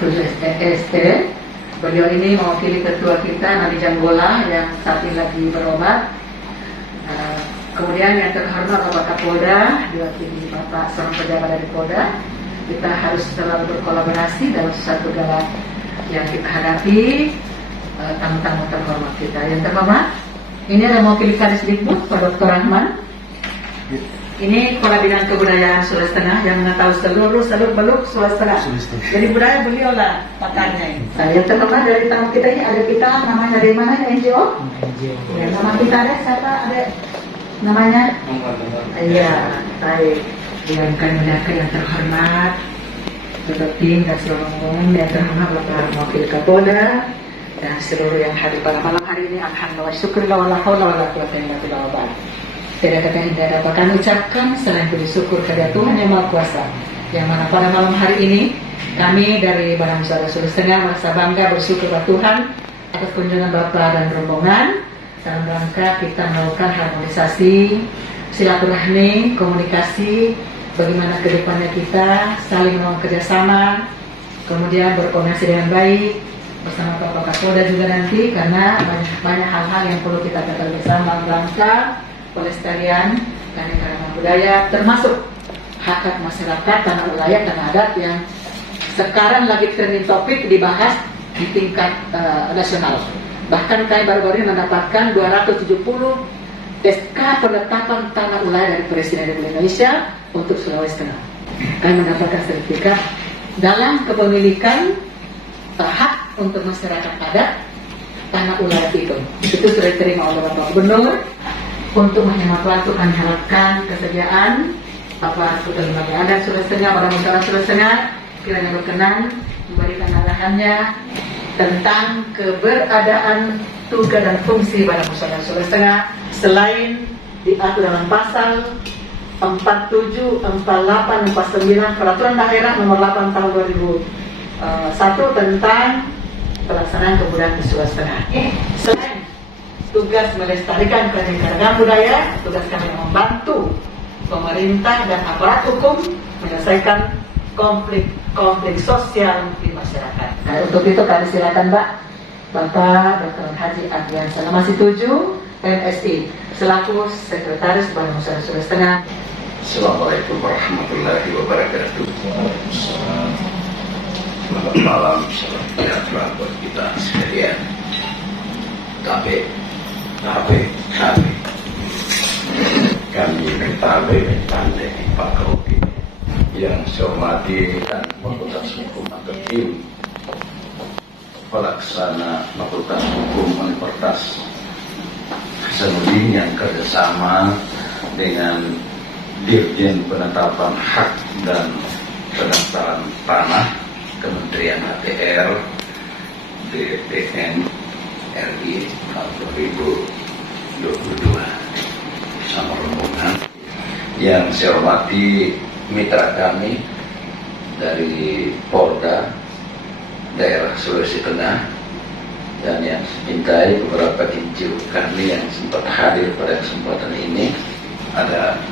7ST. Beliau ini mewakili ketua kita Nadi Janggola yang saat ini lagi berobat. Kemudian yang terhormat Bapak Kapolda, diwakili Bapak seorang pejabat dari Polda. Kita harus selalu berkolaborasi dalam sesuatu galak yang kita hadapi. Tamu-tamu terhormat kita. Yang terhormat, ini ada mewakili Kadisdikbud Pak Dr. Rahman. Ini Kepala Bidang Kebudayaan Sulawesi Tengah yang mengetahui seluruh seluk-beluk Sulawesi Tengah. Jadi budaya beliau lah pakarnya ini. Yang terhormat dari tamu kita ini ada kita, namanya dari mana NGO? Ya, nama kita ada siapa? Ada namanya? Iya, baik. Yang kami muliakan yang terhormat, Ketua Tim dan seluruh umum yang terhormat Bapak Mewakili Kapolda dan seluruh yang hadir pada malam hari ini. Alhamdulillah, syukurlah, wala haula wala quwwata illa billah. Tidak kata yang tidak dapat kami ucapkan selain puji syukur kepada Tuhan Yang Maha Kuasa, yang mana pada malam hari ini kami dari Badan Musyawarah Sulawesi Tengah merasa bangga bersyukur kepada Tuhan atas kunjungan Bapak dan rombongan dalam rangka kita melakukan harmonisasi, silaturahmi, komunikasi, bagaimana kedepannya kita saling membangun kerjasama, kemudian berkoordinasi dengan baik bersama Bapak Kapolda juga nanti, karena banyak hal-hal yang perlu kita ketahui bersama dalam rangka pelestarian keanekaragaman budaya, termasuk hak masyarakat tanah wilayah tanah adat yang sekarang lagi trending topik dibahas di tingkat nasional. Bahkan kami baru-baru ini mendapatkan 270 SK penetapan tanah wilayah dari Presiden Republik Indonesia untuk Sulawesi Tengah. Kami mendapatkan sertifikat dalam kepemilikan hak untuk masyarakat adat tanah wilayah itu. Itu sudah diterima oleh Bapak Gubernur. Untuk menghemat waktu kami harapkan kesediaan Bapak Ketua Lembaga Adat Sulawesi Tengah, Badan Musyawarah Sulawesi Tengah kiranya berkenan memberikan arahannya tentang keberadaan tugas dan fungsi Badan Musyawarah Sulawesi Tengah selain diatur dalam pasal 47, 48, 49 Peraturan Daerah Nomor 8 Tahun 2001 tentang pelaksanaan kebudayaan di Sulawesi Tengah. Selain tugas melestarikan keanekaragaman budaya, tugas kami membantu pemerintah dan aparat hukum menyelesaikan konflik sosial di masyarakat. Nah, untuk itu kami silakan Bapak Dr. Haji Adrian Salamah Situju, MSI, selaku Sekretaris Badan Musyawarah Sulawesi Tengah. Assalamualaikum warahmatullahi wabarakatuh. Selamat malam, salam sejahtera buat kita sekalian. Kami mentandai Pak Kopi yang saya hormati dan Fakultas Hukum atau tim pelaksana Fakultas Hukum Universitas Hasanuddin yang kerjasama dengan Dirjen Penetapan Hak dan Pendaftaran Tanah Kementerian ATR DPN RI tahun 2022 sama rombongan yang saya hormati mitra kami dari Polda daerah Sulawesi Tengah dan yang cintai beberapa incu kami yang sempat hadir pada kesempatan ini.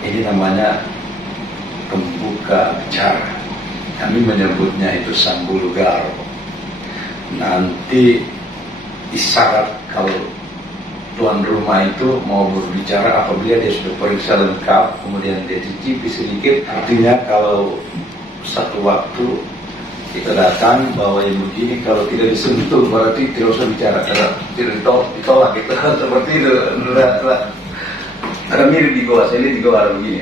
Ini namanya pembuka bicara, kami menyebutnya itu Sambulgaro. Nanti isyarat kalau tuan rumah itu mau berbicara apabila dia sudah periksa lengkap, kemudian dia cicipi sedikit. Artinya kalau satu waktu kita datang bawa yang begini, kalau tidak disentuh berarti tidak usah bicara, tidak ditolak gitu. Seperti itu. Ada mirip di goa, saya lihat di goa ada begini.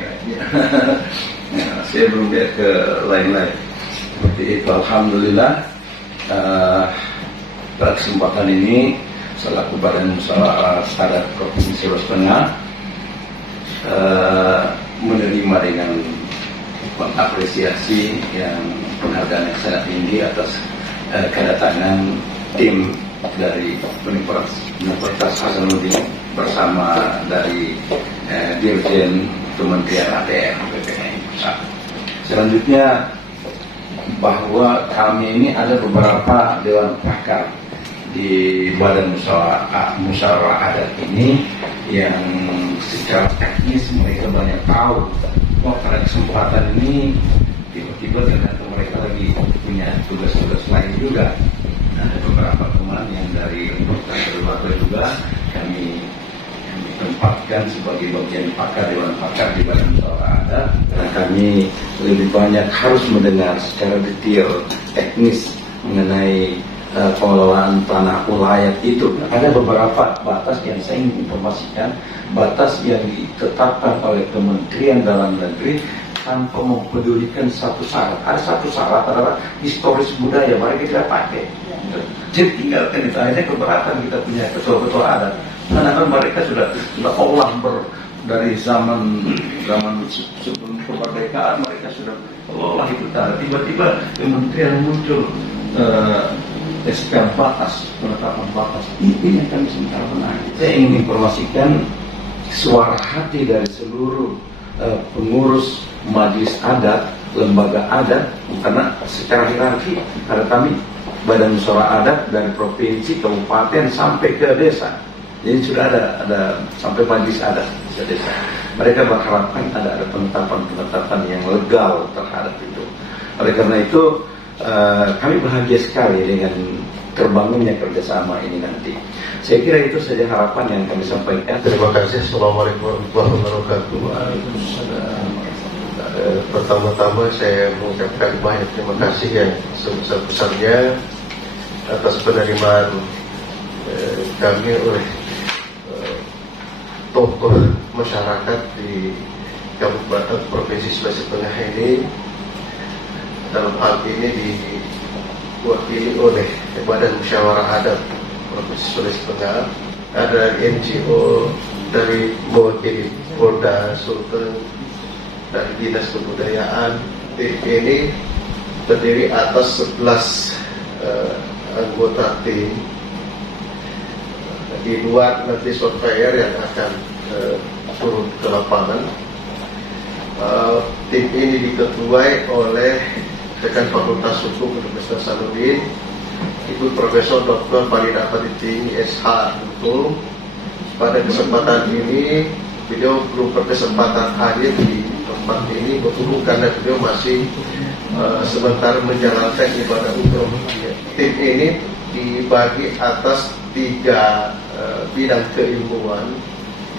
Ya, saya belum lihat ke lain-lain. Seperti itu. Alhamdulillah. Pada kesempatan ini selaku Badan Musyawarah Adat Provinsi Sulawesi Tengah menerima dengan mengapresiasi yang penghargaan yang sangat tinggi atas kedatangan tim dari Universitas Hasanuddin bersama dari Dirjen Kementerian ATR BPN Pusat. Selanjutnya bahwa kami ini ada beberapa dewan pakar di Badan Musyawarah Adat ini yang secara teknis mereka banyak tahu. Pada kesempatan ini tiba-tiba tergantung mereka lagi punya tugas-tugas lain juga. Ada beberapa teman yang dari Kota Batu juga kami tempatkan sebagai bagian pakar, Dewan Pakar di Badan Musyawarah Adat. Karena kami lebih banyak harus mendengar secara detail, teknis mengenai pengelolaan tanah ulayat itu. Ada beberapa batas yang saya ingin informasikan, batas yang ditetapkan oleh Kementerian Dalam Negeri tanpa mempedulikan satu syarat. Ada satu syarat adalah historis budaya, mereka tidak pakai. Jadi tinggalkan itu, akhirnya keberatan kita punya ketua-ketua adat. Karena mereka sudah olah dari zaman sebelum kemerdekaan mereka sudah olah itu. Tiba-tiba kementerian muncul SK batas, penetapan batas. Ini yang kami sementara benahi. Saya ingin informasikan suara hati dari seluruh pengurus majelis adat, lembaga adat, karena secara hierarki ada kami Badan Musyawarah Adat dari provinsi, kabupaten sampai ke desa. Jadi sudah ada sampai majelis adat desa. Mereka berharapkan ada penetapan yang legal terhadap itu. Oleh karena itu kami bahagia sekali dengan terbangunnya kerjasama ini nanti. Saya kira itu saja harapan yang kami sampaikan. Terima kasih. Assalamualaikum warahmatullahi wabarakatuh. Pertama-tama saya mengucapkan banyak terima kasih yang sebesar-besarnya atas penerimaan kami oleh tokoh masyarakat di Kabupaten Provinsi Sulawesi Tengah ini. Dalam hal ini diwakili oleh Badan Musyawarah Adat Provinsi Sulawesi Tengah, ada NGO dari mewakili Polda Sulteng, dari Dinas Kebudayaan. Tim ini terdiri atas 11 anggota tim. Di luar nanti surveyor yang akan turun ke lapangan. Tim ini diketuai oleh Dekan Fakultas Hukum Universitas Hasanuddin, Ibu Profesor Dr. Farida Fatiti SH Hukum. Pada kesempatan ini beliau belum berkesempatan hadir di tempat ini karena beliau masih sementara menjalankan ibadah umroh. Tim ini dibagi atas 3 bidang keilmuan.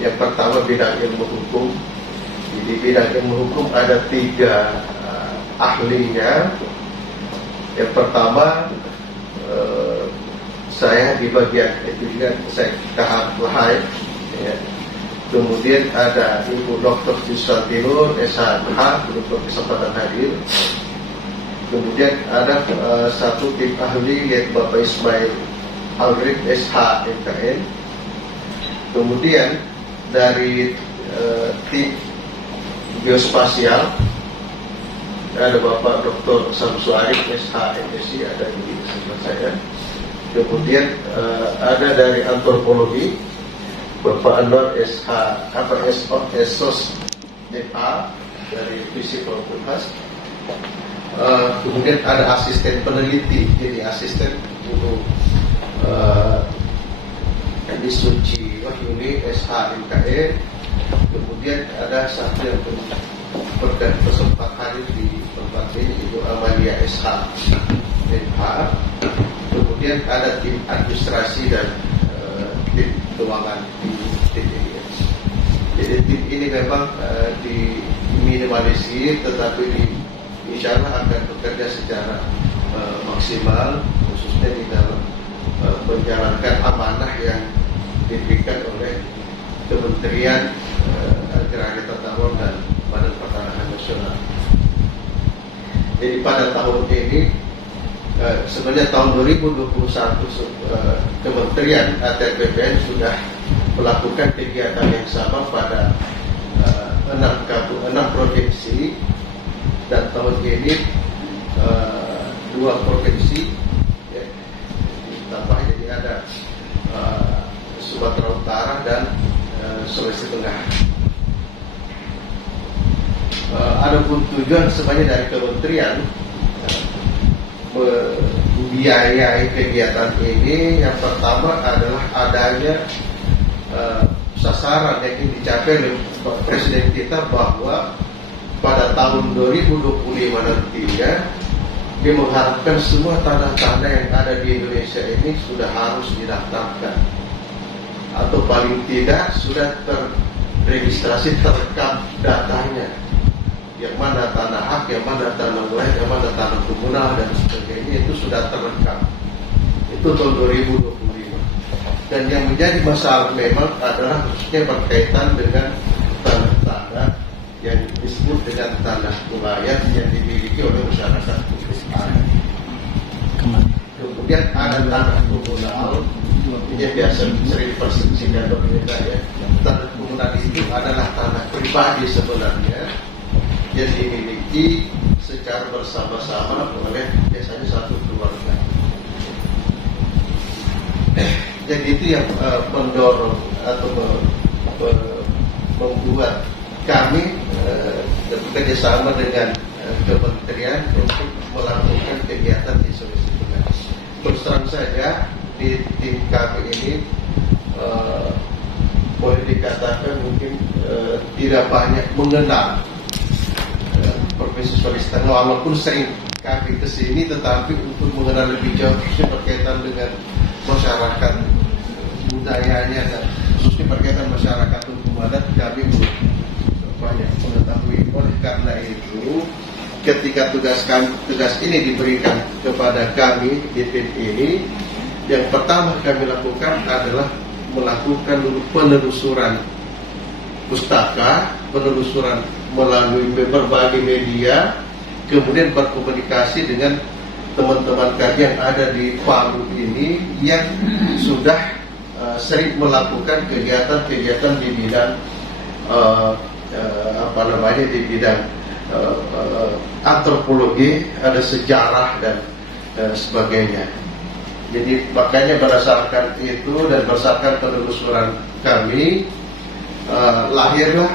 Yang pertama bidang ilmu hukum. Di bidang ilmu hukum ada 3 ahlinya. Yang pertama saya di bagian itu juga saya tahap lahir. Ya. Kemudian ada Ibu Dr. Susantinur SH, belum berkesempatan hadir. Kemudian ada satu tim ahli yaitu Bapak Ismail Alrik SH MKN. Kemudian dari tim geospasial ada Bapak Dr. Samsu Arif SH MSc, ada di sebelah saya. Kemudian ada dari antropologi Bapak Anwar SH SOS MA dari Fisik Fakultas. Kemudian ada asisten peneliti, jadi asisten untuk Edi Suci Wahyuni SH MKE. Kemudian ada satu yang bersempat hadir di tempat ini, Ibu Amalia SH MH. Kemudian ada tim administrasi dan tim keuangan di tim ini. Jadi tim ini memang diminimalisir, tetapi insya Allah akan bekerja secara maksimal, khususnya di dalam menjalankan amanah yang diberikan oleh Kementerian Agraria Tata Ruang dan Badan Pertanahan Nasional. Jadi pada tahun ini sebenarnya tahun 2021 Kementerian ATR/BPN sudah melakukan kegiatan yang sama pada 6 provinsi, dan tahun ini 2 provinsi ya, ditambah, jadi ada Sumatera Utara dan Sulawesi Tengah. Adapun tujuan sebenarnya dari kementerian membiayai kegiatan ini, yang pertama adalah adanya sasaran yang ingin dicapai oleh Presiden kita bahwa pada tahun 2025 nantinya dia mengharapkan semua tanah-tanah yang ada di Indonesia ini sudah harus didaftarkan, atau paling tidak sudah terregistrasi, terekam datanya, yang mana tanah hak, yang mana tanah wilayah, yang mana tanah komunal dan sebagainya, itu sudah terekam. Itu tahun 2025. Dan yang menjadi masalah memang adalah khususnya berkaitan dengan tanah-tanah yang disebut dengan tanah wilayah yang dimiliki oleh masyarakat khusus adat. Kemudian ada tanah komunal, ini biasa sering persepsikan berbeda ya. Tanah komunal itu adalah tanah pribadi sebenarnya yang dimiliki secara bersama-sama oleh biasanya satu keluarga. Jadi itu yang mendorong atau membuat kami bekerja sama dengan kementerian untuk melakukan kegiatan di Sulawesi Tengah. Terus terang saja di tim kami ini boleh dikatakan mungkin tidak banyak mengenal Provinsi Sulawesi Tengah, walaupun sering kami kesini, tetapi untuk mengenal lebih jauh khususnya berkaitan dengan masyarakat budayanya dan khususnya berkaitan masyarakat hukum adat kami belum banyak mengetahui. Oleh karena itu, ketika tugas ini diberikan kepada kami di tim ini, yang pertama kami lakukan adalah melakukan dulu penelusuran pustaka, penelusuran melalui berbagai media, kemudian berkomunikasi dengan teman-teman kami yang ada di Palu ini yang sudah sering melakukan kegiatan-kegiatan di bidang di bidang antropologi, ada sejarah dan sebagainya. Jadi makanya berdasarkan itu dan berdasarkan penelusuran kami lahirlah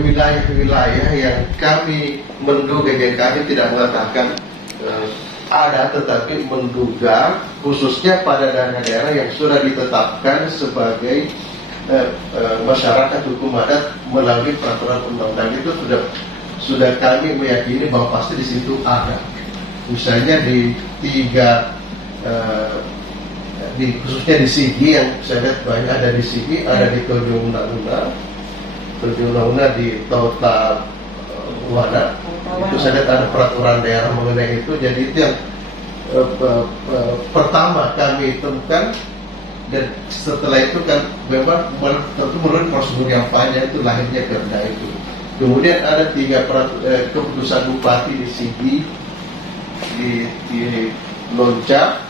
wilayah-wilayah yang kami menduga, yang kami tidak mengatakan ada, tetapi menduga khususnya pada daerah-daerah yang sudah ditetapkan sebagai masyarakat hukum adat melalui peraturan undang-undang itu sudah kami meyakini bahwa pasti di situ ada. Misalnya di khususnya di Sigi yang saya lihat banyak ada di Sigi, ada di Tojo Una di Tota Wana. Itu saya lihat ada peraturan daerah mengenai itu. Jadi itu yang pertama kami temukan, dan setelah itu kan memang tentu melalui prosedur yang panjang itu lahirnya Perda itu. Kemudian ada 3 keputusan bupati di Sigi, di Lonca,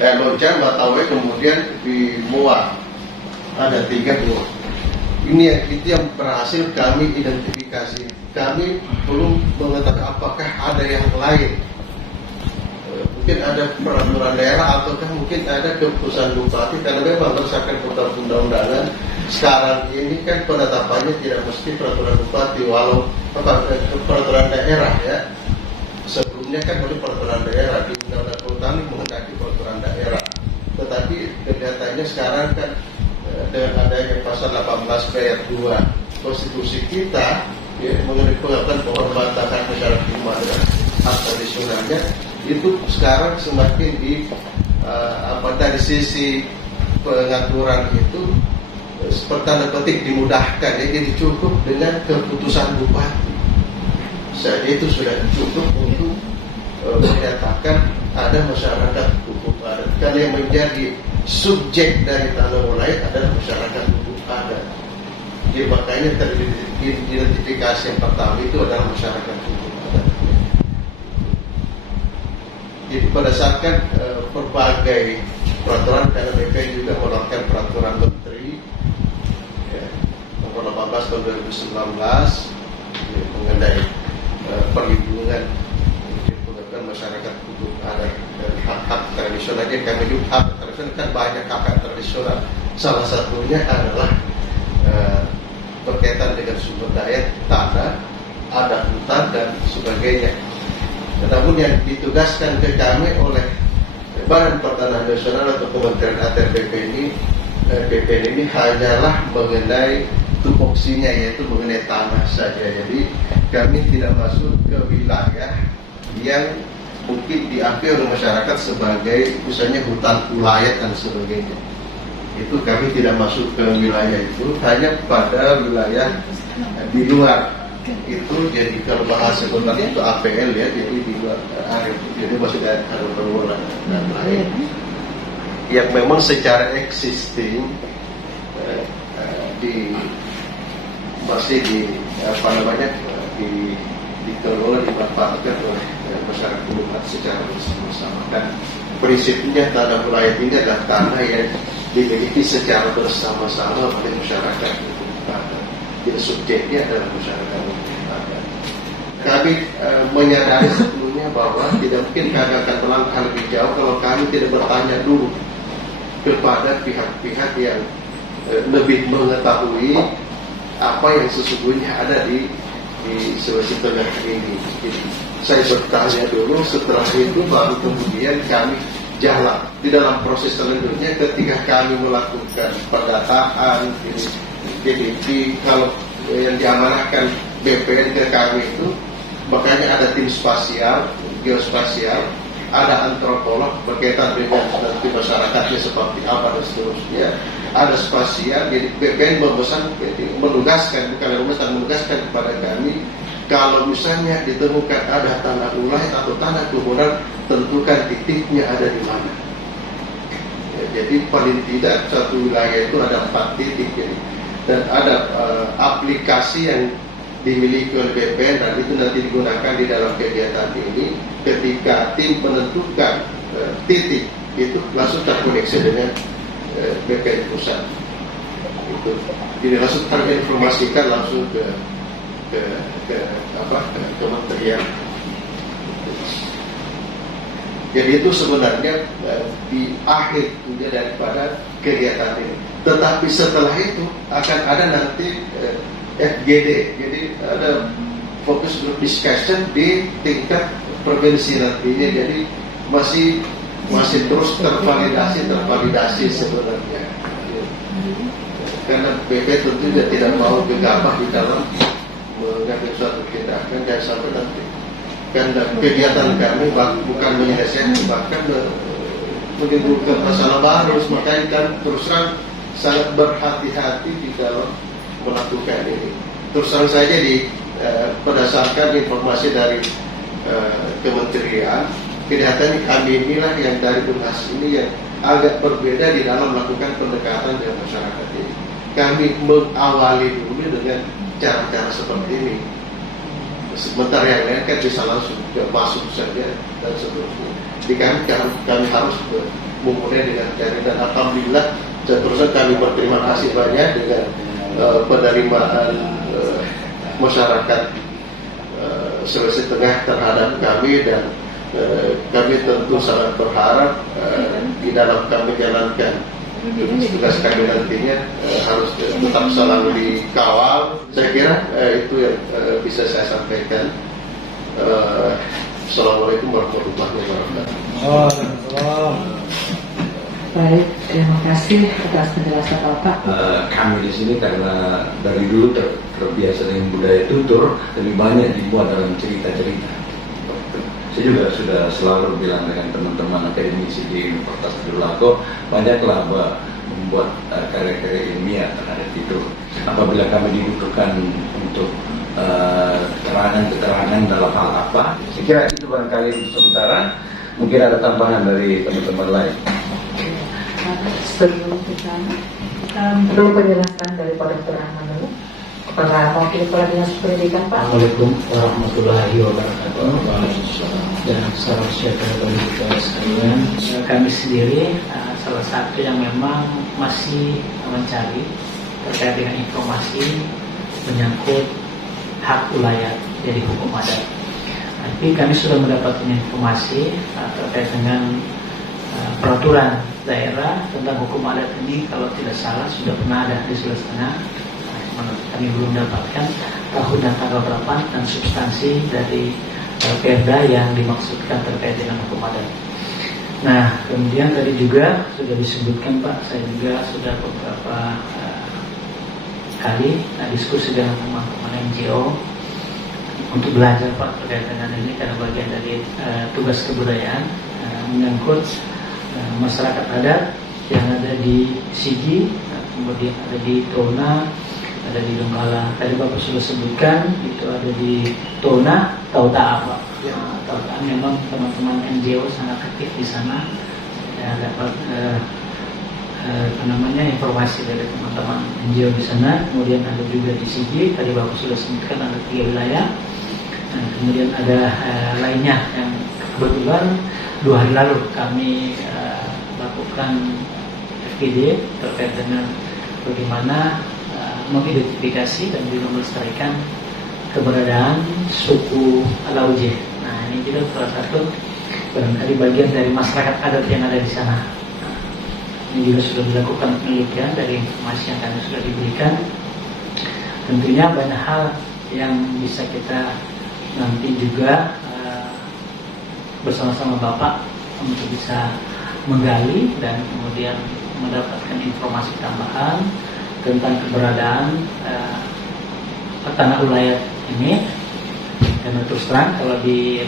Matawe, kemudian di Moa ada 3 buah. Itu yang berhasil kami identifikasi. Kami belum mengetahui apakah ada yang lain. Mungkin ada peraturan daerah ataukah mungkin ada keputusan bupati, karena memang berdasarkan undang-undangan sekarang ini kan penetapannya tidak mesti peraturan bupati, walau peraturan daerah ya. Sebelumnya kan oleh peraturan daerah di Undang-Undang Kehutanan menghendaki peraturan daerah. Tetapi kelihatannya sekarang kan dengan adanya pasal 18 ayat 2 konstitusi kita ya, mengenai pengakuan penghormatan hak masyarakat hukum adat hak tradisionalnya itu sekarang semakin dari sisi pengaturan itu seperti tanda petik dimudahkan ya, jadi cukup dengan keputusan bupati saja itu sudah cukup untuk menyatakan ada masyarakat hukum adat, karena yang menjadi subjek dari tanah wilayah adalah masyarakat hukum adat. Jadi makanya teridentifikasi yang pertama itu adalah masyarakat hukum adat. Jadi berdasarkan berbagai peraturan, karena BPN juga mengeluarkan peraturan menteri ya, nomor 18 tahun 2019 ya, mengenai perlindungan masyarakat hukum adat dan hak-hak tradisional. Jadi kami juga hak tradisional kan banyak hak tradisional. Salah satunya adalah berkaitan dengan sumber daya tanah, ada hutan dan sebagainya. Namun yang ditugaskan ke kami oleh Badan Pertanahan Nasional atau Kementerian ATR BPN ini hanyalah mengenai tupoksinya, yaitu mengenai tanah saja. Jadi kami tidak masuk ke wilayah yang mungkin diakui oleh masyarakat sebagai misalnya hutan ulayat dan sebagainya. Itu kami tidak masuk ke wilayah itu, hanya pada wilayah di luar itu. Jadi kalau bahasa kota itu APL ya, jadi di luar area itu, jadi masih ada perwolan dan lain yang memang secara existing masih dikelola, dimanfaatkan oleh masyarakat umat secara bersama-sama. Dan prinsipnya tanah ulayat ini adalah tanah yang dimiliki secara bersama-sama oleh masyarakat. Jadi subjeknya adalah masyarakat. Kami menyadari sebelumnya bahwa tidak mungkin kami akan melangkah lebih jauh kalau kami tidak bertanya dulu kepada pihak-pihak yang lebih mengetahui apa yang sesungguhnya ada di Sulawesi Tengah ini. Jadi, saya bertanya dulu, setelah itu baru kemudian kami jalan. Di dalam proses selanjutnya ketika kami melakukan pendataan, jadi kalau yang diamanahkan BPN ke kami itu, makanya ada tim spasial, geospasial, ada antropolog berkaitan dengan nanti masyarakatnya seperti apa dan seterusnya, ada spasial. Jadi BPN menugaskan kepada kami, kalau misalnya ditemukan ada tanah ulayat atau tanah kuburan, tentukan titiknya ada di mana. Ya, jadi paling tidak satu wilayah itu ada 4 titik, jadi, dan ada aplikasi yang dimiliki oleh BPN dan itu nanti digunakan di dalam kegiatan ini. Ketika tim menentukan titik itu langsung terkoneksi dengan BPN pusat. Itu jadi langsung terinformasikan langsung ke kementerian. Jadi itu sebenarnya di akhir daripada kegiatan ini. Tetapi setelah itu akan ada nanti FGD, jadi ada fokus group discussion di tingkat provinsi nantinya. Jadi masih terus tervalidasi sebenarnya. Karena BP tentu tidak mau gegabah di dalam mengambil suatu tindakan, dan sampai nanti karena kegiatan kami bukan menyelesaikan, bahkan menimbulkan masalah baru. Makanya kan terus terang sangat berhati-hati di dalam melakukan ini. Terus terang saja berdasarkan informasi dari kementerian, kelihatannya kami inilah yang dari Unas ini yang agak berbeda di dalam melakukan pendekatan dengan masyarakat ini. Kami mengawali dulu dengan cara-cara seperti ini. Sementara yang lain kan bisa langsung masuk saja dan seterusnya. Jadi kami harus memulai dengan cara, dan alhamdulillah seterusnya kami berterima kasih banyak dengan penerimaan masyarakat Sulawesi Tengah terhadap kami, dan kami tentu sangat berharap di dalam kami jalankan tugas kami nantinya harus tetap selalu dikawal. Saya kira itu yang bisa saya sampaikan. Assalamualaikum warahmatullahi wabarakatuh. Baik, terima kasih atas penjelasan Bapak. Kami di sini karena dari dulu terbiasa dengan budaya tutur, lebih banyak dibuat dalam cerita-cerita. Saya juga sudah selalu bilang dengan teman-teman akademisi di Universitas Tadulako, banyaklah membuat karya-karya ilmiah terhadap itu. Apabila kami dibutuhkan untuk keterangan dalam hal apa, saya kira itu barangkali untuk sementara. Mungkin ada tambahan dari teman-teman lain. Sebelum kita perlu penjelasan dari Pak Dr. Rahman dulu kepada wakil kepala dinas pendidikan, Pak. Assalamualaikum warahmatullahi wabarakatuh. Dan salam sejahtera bagi kita sekalian. Kami sendiri salah satu yang memang masih mencari terkait dengan informasi menyangkut hak ulayat dari hukum adat. Tapi kami sudah mendapatkan informasi terkait dengan peraturan daerah tentang hukum adat ini, kalau tidak salah sudah pernah ada di Sulawesi Tengah. Kami belum dapatkan tahun dan tanggal berapa dan substansi dari perda yang dimaksudkan terkait dengan hukum adat. Nah, kemudian tadi juga sudah disebutkan Pak, saya juga sudah beberapa kali diskusi dengan teman-teman NGO untuk belajar Pak terkait dengan ini, karena bagian dari tugas kebudayaan menyangkut masyarakat adat yang ada di Sigi, kemudian ada di Tona, ada di Donggala. Tadi Bapak sudah sebutkan itu ada di Tona, Tauta Pak. Tauta memang teman-teman NGO sangat aktif di sana. Ya, dapat informasi dari teman-teman NGO di sana. Kemudian ada juga di Sigi, tadi Bapak sudah sebutkan ada 3 wilayah. Kemudian ada lainnya yang kebetulan 2 hari lalu kami lakukan FGD terkait dengan bagaimana mengidentifikasi dan juga melestarikan keberadaan suku Alauje. Nah, ini juga salah satu barangkali bagian dari masyarakat adat yang ada di sana. Ini juga sudah dilakukan penelitian dari informasi yang kami sudah diberikan. Tentunya banyak hal yang bisa kita nanti juga bersama-sama Bapak untuk bisa menggali dan kemudian mendapatkan informasi tambahan tentang keberadaan tanah ulayat ini. Dan terus terang kalau di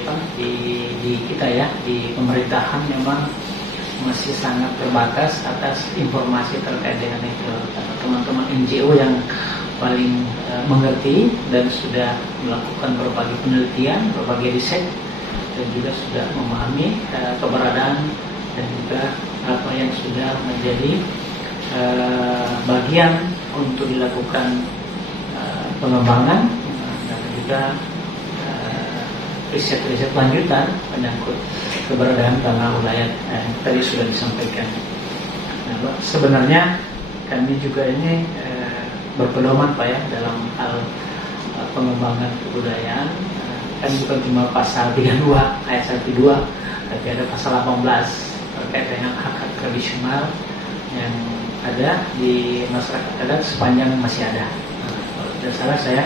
kita ya, di pemerintahan memang masih sangat terbatas atas informasi terkait dengan itu. Karena teman-teman NGO yang paling mengerti dan sudah melakukan berbagai penelitian, berbagai riset, dan juga sudah memahami keberadaan dan juga apa yang sudah menjadi bagian untuk dilakukan pengembangan dan juga riset-riset lanjutan menyangkut keberadaan tanah ulayat yang tadi sudah disampaikan. Nah, sebenarnya kami juga ini berpedoman Pak ya dalam hal pengembangan kebudayaan. Kan bukan cuma pasal 32 ayat 1-2, tapi ada pasal 18 terkait dengan hak-hak tradisional yang ada di masyarakat adat sepanjang masih ada. Kalau tidak salah saya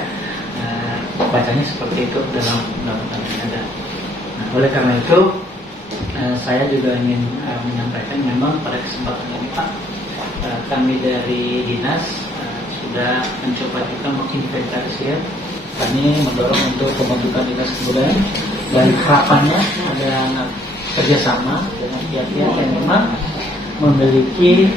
bacanya seperti itu dalam undang-undang yang ada. Nah, oleh karena itu saya juga ingin menyampaikan memang pada kesempatan ini Pak, kami dari dinas sudah mencoba juga menginventarisir. Kami mendorong untuk pembentukan dinas kebudayaan dan harapannya ada kerjasama dengan pihak-pihak yang memang memiliki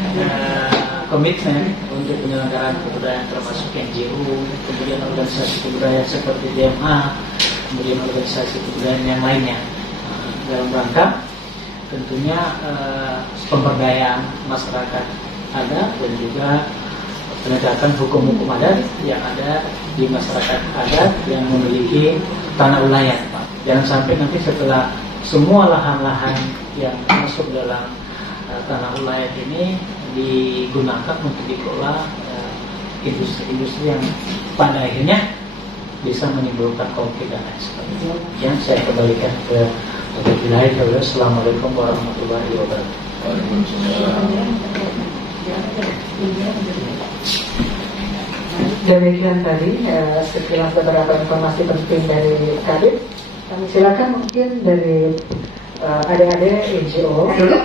komitmen untuk penyelenggaraan kebudayaan termasuk NGO, kemudian organisasi kebudayaan seperti DMA, kemudian organisasi kebudayaan yang lainnya dalam rangka tentunya pemberdayaan masyarakat adat dan juga penegakan hukum-hukum adat yang ada di masyarakat adat yang memiliki tanah ulayat Pak. Jangan sampai nanti setelah semua lahan-lahan yang masuk dalam tanah ulayat ini digunakan untuk dikelola industri-industri yang pada akhirnya bisa menimbulkan konflik dan lain sebagainya. Yang saya kembalikan ke Bapak Bilai. Assalamualaikum warahmatullahi wabarakatuh. Demikian tadi sekilas beberapa informasi penting dari Kadip. Kami silakan mungkin dari adik-adik NGO dulu.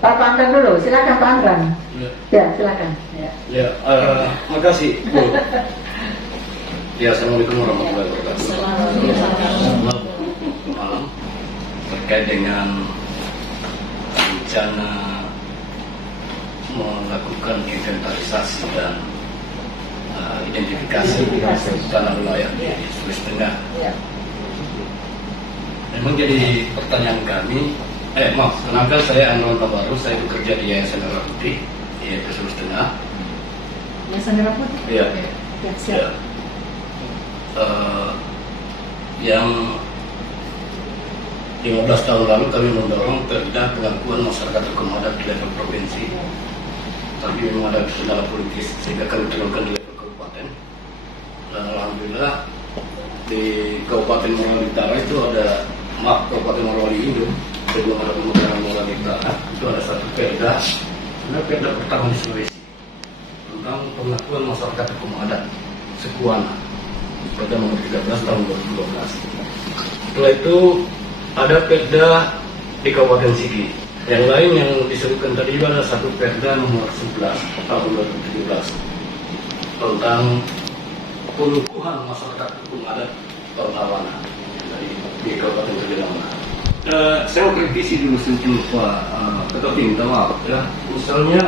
Pak Pandran dulu, silakan Pak Pandran. Ya, silakan. Ya, makasih Bu. Ya, assalamualaikum warahmatullahi wabarakatuh. Selamat malam. Terkait dengan rencana melakukan inventarisasi dan identifikasi tanah wilayah di Sulawesi Tengah. Memang jadi pertanyaan kami, kenalkan saya Anwar Tabaru, saya bekerja di Yayasan Merah Putih di Sulawesi Tengah. Yayasan Merah Putih? Iya. Ya, siap. Yang 15 tahun lalu kami mendorong terhadap pengakuan masyarakat hukum adat di level provinsi. Tapi memang ada kendala politis sehingga kami turunkan di level kabupaten. Dan alhamdulillah di Kabupaten Morowali Utara itu ada Kabupaten Morowali Induk, sebelum ada pemekaran Morowali Utara itu ada satu perda, perda pertama di Sulawesi tentang pengakuan masyarakat hukum adat Sekuana, perda nomor 13 tahun 2012. Setelah itu ada perda di Kabupaten Sigi. Yang lain yang disebutkan tadi ada satu perda nomor 11 tahun 2017. tentang pengukuhan masyarakat hukum adat Tontawana di Kabupaten Kediri. Saya mau kritisi dulu sedikit Pak Ketua Tim, minta maaf ya. Misalnya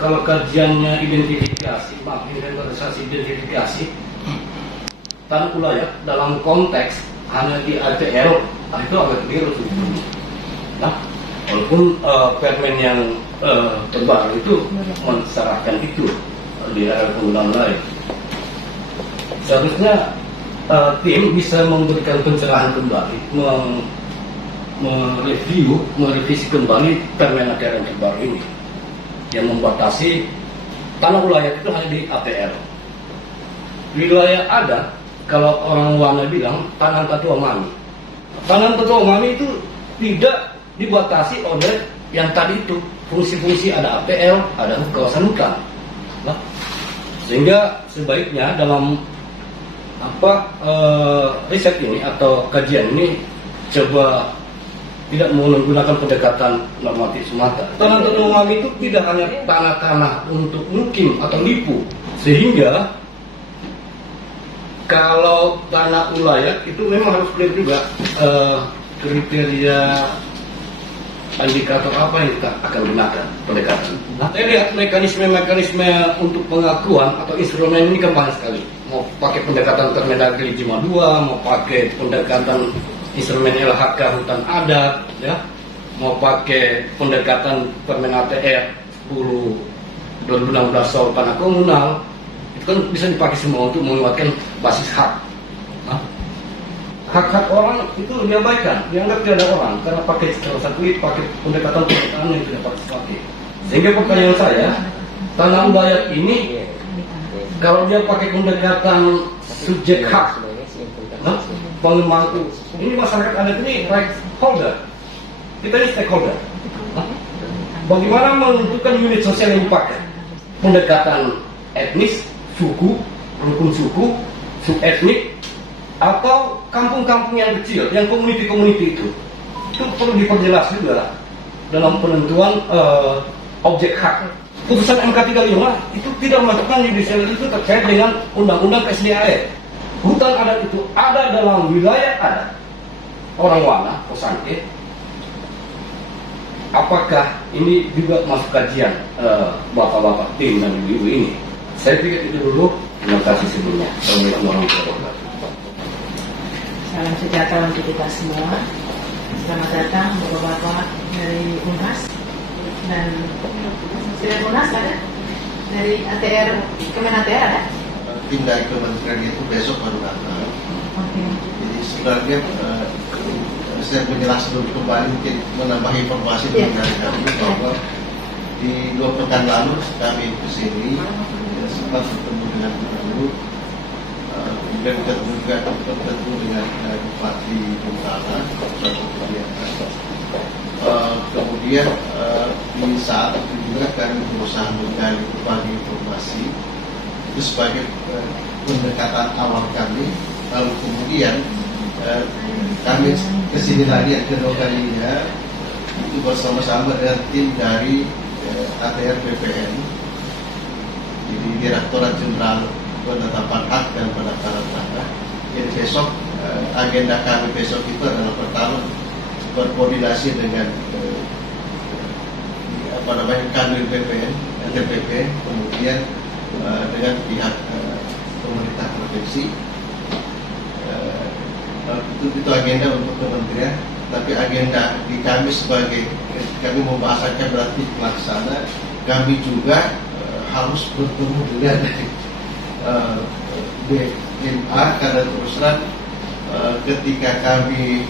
kalau kajiannya identifikasi, inventarisasi identifikasi tanah ulayat dalam konteks hanya di ATL, itu agak keliru sebetulnya. Nah, walaupun permen yang terbaru itu mensyaratkan itu di area penggunaan lain. Seharusnya tim bisa memberikan pencerahan kembali, merevisi kembali permen ATL yang terbaru ini yang membatasi tanah ulayat itu hanya di ATL. Wilayah adat, kalau orang Wana bilang tanah Tatua Mami. Tanah Tatua Mami itu tidak dibatasi oleh yang tadi itu fungsi-fungsi ada APL, ada kawasan hutan. Nah, sehingga sebaiknya dalam riset ini atau kajian ini coba tidak menggunakan pendekatan normatif semata. Tanah Tatua Mami itu tidak hanya tanah-tanah untuk mukim atau lipu, sehingga kalau tanah ulayat itu memang harus clear juga kriteria indikator apa yang kita akan gunakan pendekatan. Nah, saya lihat mekanisme untuk pengakuan atau instrumen ini kan banyak sekali. Mau pakai pendekatan Permendagri 52, mau pakai pendekatan instrumen LHK hutan adat, ya, mau pakai pendekatan Permen ATR 10 2016 soal tanah komunal. Kan bisa dipakai semua untuk menguatkan basis hak. Nah, hak-hak orang itu diabaikan, dianggap tidak ada orang karena pakai salah satu pakai pendekatan yang tidak partisipatif. Sehingga pertanyaan saya, tanah ulayat ini kalau dia pakai pendekatan subjek hak, pemangku, ini masyarakat adat ini right holder, kita ini stakeholder. Bagaimana menentukan unit sosial yang dipakai? Pendekatan etnis, suku, rukun suku, subetnik, atau kampung-kampung yang kecil, yang community-community itu perlu diperjelas juga dalam penentuan objek hak. Putusan MK 35 itu tidak memasukkan judicial itu terkait dengan undang-undang PSDAE. Hutan adat itu ada dalam wilayah adat orang Wana, Kosanke. Apakah ini juga masuk kajian bapak-bapak tim dan ibu-ibu ini? Saya pikir itu dulu. Terima kasih sebelumnya. Assalamualaikum warahmatullahi wabarakatuh. Salam sejahtera untuk kita semua. Selamat datang bapak-bapak dari UNAS dan dari UNAS ada, dari ATR, Kemen ATR ada. Tim dari kementerian itu besok baru datang. Oke. Jadi sebenarnya saya menjelaskan kembali mungkin menambah informasi dari kami bahwa di 2 pekan lalu kami ke sini sempat bertemu dengan gubernur, kemudian bertemu dengan Bupati Bengkala, kemudian di saat itu juga kami berusaha mencari berbagai informasi itu sebagai pendekatan awal kami. Lalu kemudian kami kesini lagi yang kedua kalinya itu bersama-sama dengan tim dari ATR BPN, jadi Direktorat Jenderal Penetapan Hak dan Pendaftaran Tanah. Jadi besok agenda kami besok itu adalah pertama berkoordinasi dengan Kanwil BPN, LTPP, kemudian dengan pihak pemerintah provinsi. Itu agenda untuk kementerian, tapi agenda di kami sebagai kami membahasakan berarti pelaksana, kami juga harus bertemu dengan BMA karena terus terang ketika kami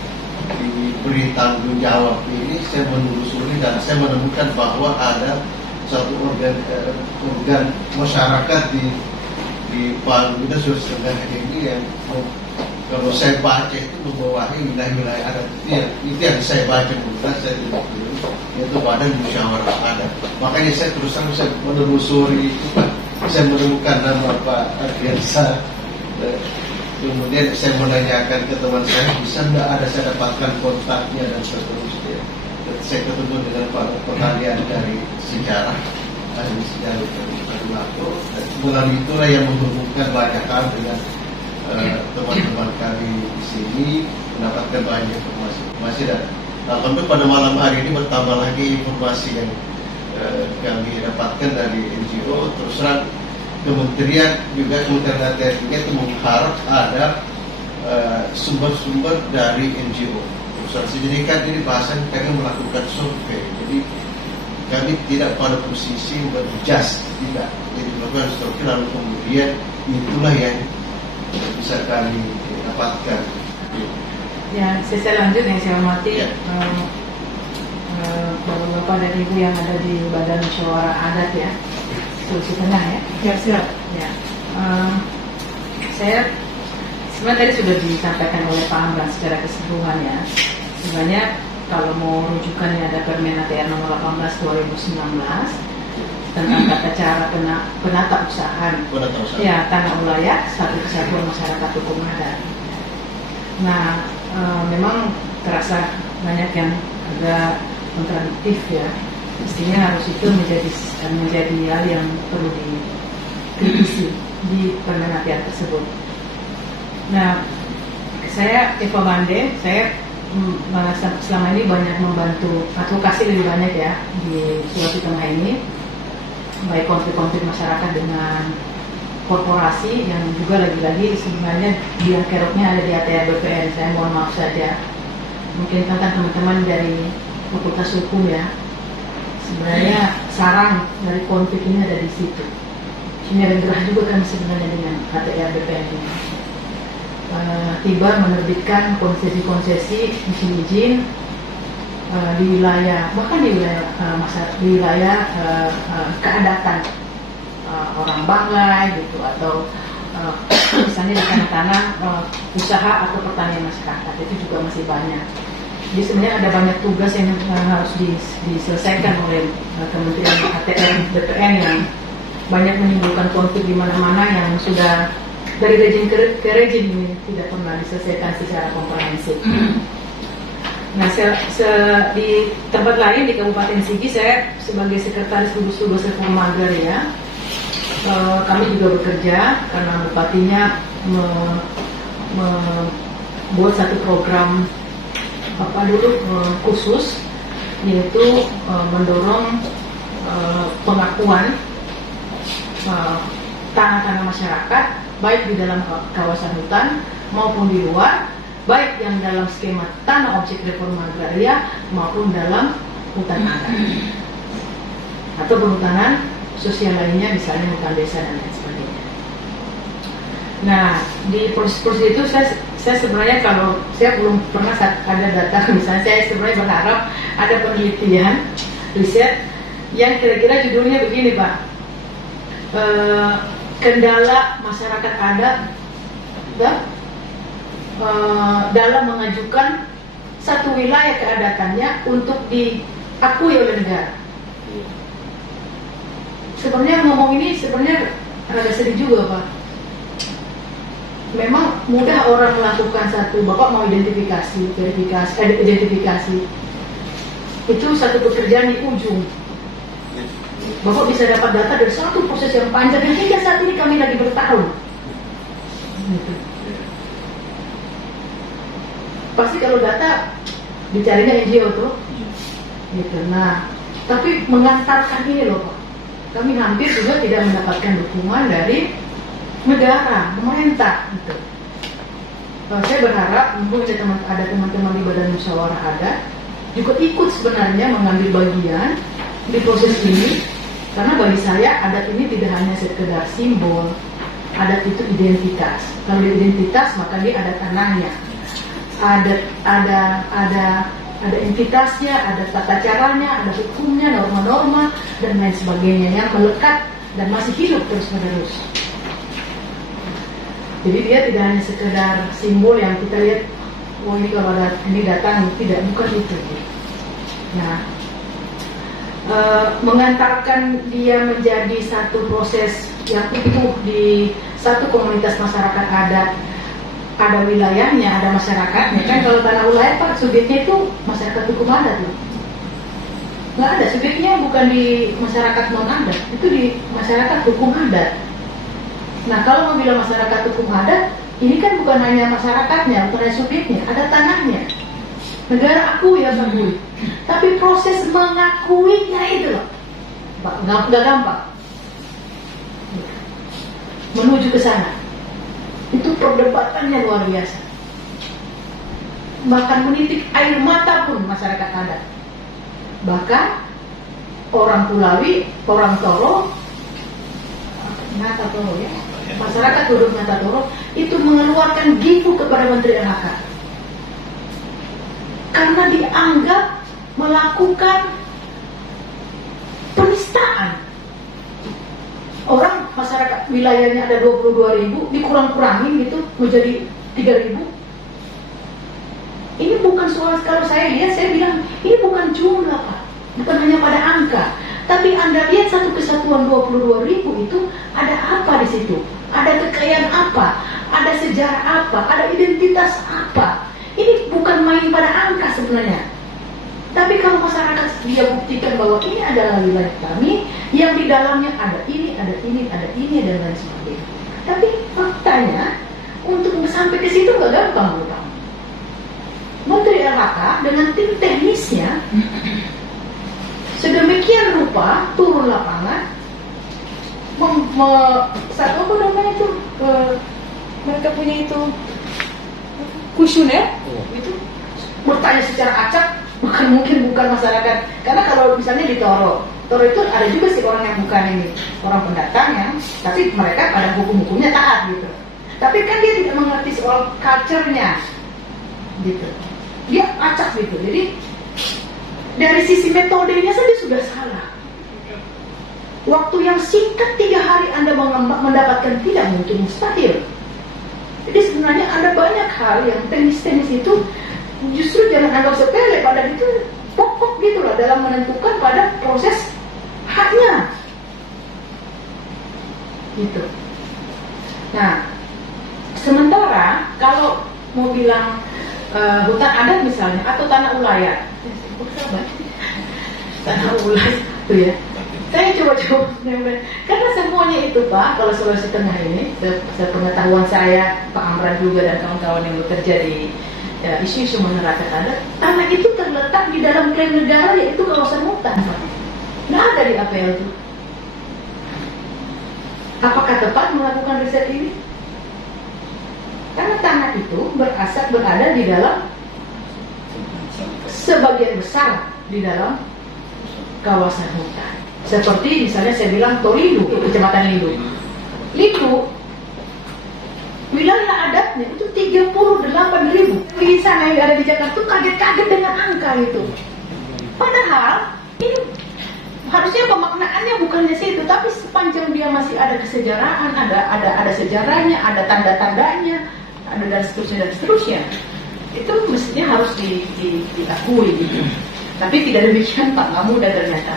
diberi tanggung jawab ini, saya menelusuri dan saya menemukan bahwa ada satu organ masyarakat di Palu dan Sulawesi Tenggara ini yang kalau saya baca itu membawahi wilayah-wilayah adat itu yang saya baca bukan saya tidak tahu, yaitu Badan Musyawarah Adat. Makanya saya terus terang saya menelusuri itu Pak. Saya menemukan nama Pak Ardiansa. Kemudian saya menanyakan ke teman saya, bisa tidak ada saya dapatkan kontaknya dan seterusnya. Saya ketemu dengan Pak Pertanian dari sejarah. inisial Lato. Melalui itulah yang menghubungkan banyak hal dengan teman-teman kami di sini, mendapatkan banyak informasi dan alhamdulillah pada malam hari ini bertambah lagi informasi yang kami dapatkan dari NGO. Terus terang Kementerian ATR itu mengharap ada sumber-sumber dari NGO. Jadi kan ini bahasan kami melakukan survei, jadi kami tidak pada posisi berjas, tidak. Jadi melakukan survei lalu kemudian itulah yang bisa kami dapatkan. Ya, saya lanjut yang saya hormati Ya. Bapak-bapak dan Ibu yang ada di Badan Musyawarah Adat ya, Sulawesi Tengah ya. Ya, siap. Ya, saya sebenarnya tadi sudah disampaikan oleh Pak Amran secara keseluruhan ya. Sebenarnya kalau mau rujukannya ada Permen ATR nomor 18 2019 tentang tata cara penata usaha. Ya, tanah wilayah satu kesatuan masyarakat hukum adat. Nah, memang terasa banyak yang agak kontradiktif ya. Mestinya harus itu menjadi hal yang perlu dikritisi di Permen ATR tersebut. Nah, saya Eva Bande, saya selama ini banyak membantu advokasi lebih banyak ya di Sulawesi Tengah ini, baik konflik-konflik masyarakat dengan korporasi yang juga lagi-lagi sebenarnya biang keroknya ada di ATR BPN. Saya mohon maaf saja, mungkin tentang teman-teman dari Fakultas Hukum ya, sebenarnya sarang dari konflik ini ada di situ. Ini ada gerah juga kan sebenarnya dengan ATR BPN ini. Tiba menerbitkan konsesi-konsesi izin di wilayah, bahkan di wilayah keadatan orang Bangai gitu, atau misalnya di tanah-tanah usaha atau pertanian masyarakat, itu juga masih banyak. Jadi sebenarnya ada banyak tugas yang harus diselesaikan oleh Kementerian ATR BPN yang banyak menimbulkan konflik di mana-mana yang sudah dari rejim ke rejim ini tidak pernah diselesaikan secara komprehensif. Nah, di tempat lain di Kabupaten Sigi, saya sebagai sekretaris gugus tugas reforma agraria, kami juga bekerja karena bupatinya membuat satu program khusus, yaitu mendorong pengakuan tanah-tanah masyarakat baik di dalam kawasan hutan maupun di luar, baik yang dalam skema tanah objek reforma agraria maupun dalam hutan adat atau perhutanan sosial lainnya, misalnya hutan desa dan lain sebagainya. Nah, di proses itu saya sebenarnya, kalau saya belum pernah ada data, misalnya saya sebenarnya berharap ada penelitian riset yang kira-kira judulnya begini Pak, kendala masyarakat adat dalam mengajukan satu wilayah keadatannya untuk diakui oleh negara. Sebenarnya ngomong ini sebenarnya agak sedih juga Pak. Memang mudah orang melakukan satu, Bapak mau identifikasi itu satu pekerjaan di ujung. Bapak bisa dapat data dari satu proses yang panjang dan hingga saat ini kami lagi bertahun. Gitu. Pasti kalau data dicarinya NGO tuh, gitu. Nah, tapi mengantarkan ini loh Pak, kami hampir juga tidak mendapatkan dukungan dari negara, pemerintah. Gitu. Saya berharap mungkin ada teman-teman di Badan Musyawarah Adat juga ikut sebenarnya mengambil bagian di proses ini. Karena bagi saya adat ini tidak hanya sekedar simbol, adat itu identitas. Kalau identitas maka dia ada tanahnya, ada entitasnya, ada tata caranya, ada hukumnya, norma-norma dan lain sebagainya yang melekat dan masih hidup terus-menerus. Jadi dia tidak hanya sekedar simbol yang kita lihat, oh ini kalau ada ini datang, tidak, bukan itu. Nah, mengantarkan dia menjadi satu proses yang utuh di satu komunitas masyarakat adat, ada wilayahnya, ada masyarakatnya. Kan kalau tanah wilayah Pak, subjeknya itu masyarakat hukum adat loh. Nggak ada, subjeknya bukan di masyarakat non adat, itu di masyarakat hukum adat. Nah kalau mau bilang masyarakat hukum adat, ini kan bukan hanya masyarakatnya, bukan hanya subjeknya, ada tanahnya. Negara akui ya akui, tapi proses mengakuinya itu loh nggak gampang. Menuju ke sana itu perdebatannya luar biasa, bahkan menitik air mata pun masyarakat adat, bahkan orang Kulawi, orang Toro, Ngata Toro ya, masyarakat Turut Ngata Toro itu mengeluarkan gifu kepada Menteri LHK karena dianggap melakukan penistaan. Orang masyarakat wilayahnya ada 22.000 dikurang-kurangin gitu menjadi 3.000. Ini bukan soal, kalau saya lihat saya bilang ini bukan jumlah Pak, bukan hanya pada angka, tapi Anda lihat satu kesatuan 22.000 itu ada apa di situ? Ada kekayaan apa? Ada sejarah apa? Ada identitas apa? Ini bukan main pada angka sebenarnya. Tapi kalau masyarakat dia buktikan bahwa ini adalah wilayah kami, yang di dalamnya ada ini, ada ini, ada ini, dan lain sebagainya. Tapi faktanya untuk sampai ke situ nggak gampang, Bapak. Menteri LHK dengan tim teknisnya sedemikian rupa turun lapangan, satu apa namanya itu, mereka punya itu kuesioner, itu bertanya secara acak, bukan masyarakat. Karena kalau misalnya di Toro itu ada juga sih orang yang bukan ini orang pendatang ya, tapi mereka pada hukum-hukumnya taat gitu. Tapi kan dia tidak mengerti soal culture-nya, gitu. Dia acak gitu. Jadi dari sisi metodenya saja sudah salah. Waktu yang singkat 3 hari Anda mendapatkan, tidak mungkin, mustahil. Jadi sebenarnya ada banyak hal yang teknis-teknis itu justru jangan anggap sepele, padahal itu pokok gitu loh dalam menentukan pada proses haknya. Gitu. Nah, sementara kalau mau bilang hutan adat misalnya atau tanah ulayat, tanah ulayat itu ya. Saya coba karena semuanya itu Pak, kalau Sulawesi Tengah ini, sepengetahuan saya, Pak Amran juga dan kawan-kawan yang bekerja di isu-isu masyarakat adat, tanah itu terletak di dalam klaim negara, yaitu kawasan hutan Pak. Nggak ada di APL itu. Apakah tepat melakukan riset ini? Karena tanah itu berada di dalam, sebagian besar di dalam kawasan hutan. Seperti misalnya saya bilang Torindo, Kecamatan Lindu. Lindu, wilayah adatnya itu 38.000. Di sana yang ada di Jakarta itu kaget-kaget dengan angka itu. Padahal ini harusnya pemaknaannya bukan di situ, tapi sepanjang dia masih ada kesejarahan, ada sejarahnya, ada tanda-tandanya, ada dan seterusnya. Itu mestinya harus diakui gitu. Tapi tidak demikian Pak, nggak mudah ternyata.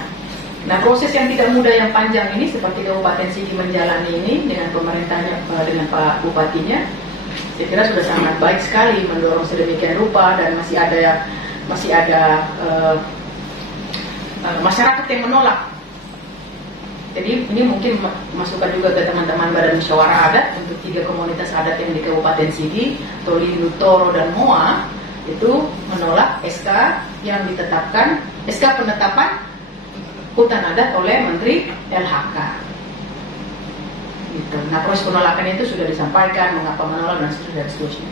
Nah, proses yang tidak mudah yang panjang ini seperti Kabupaten Sigi menjalani ini dengan pemerintahnya, dengan Pak Bupatinya, saya kira sudah sangat baik sekali mendorong sedemikian rupa, dan masih ada masyarakat yang menolak. Jadi ini mungkin masukan juga ke teman-teman Badan Musyawarah Adat untuk 3 komunitas adat yang di Kabupaten Sigi, Tolindo, Toro, dan Moa, itu menolak SK yang ditetapkan, SK penetapan hutan adat oleh Menteri LHK. Gitu. Nah, proses penolakan itu sudah disampaikan, mengapa menolak dan seterusnya.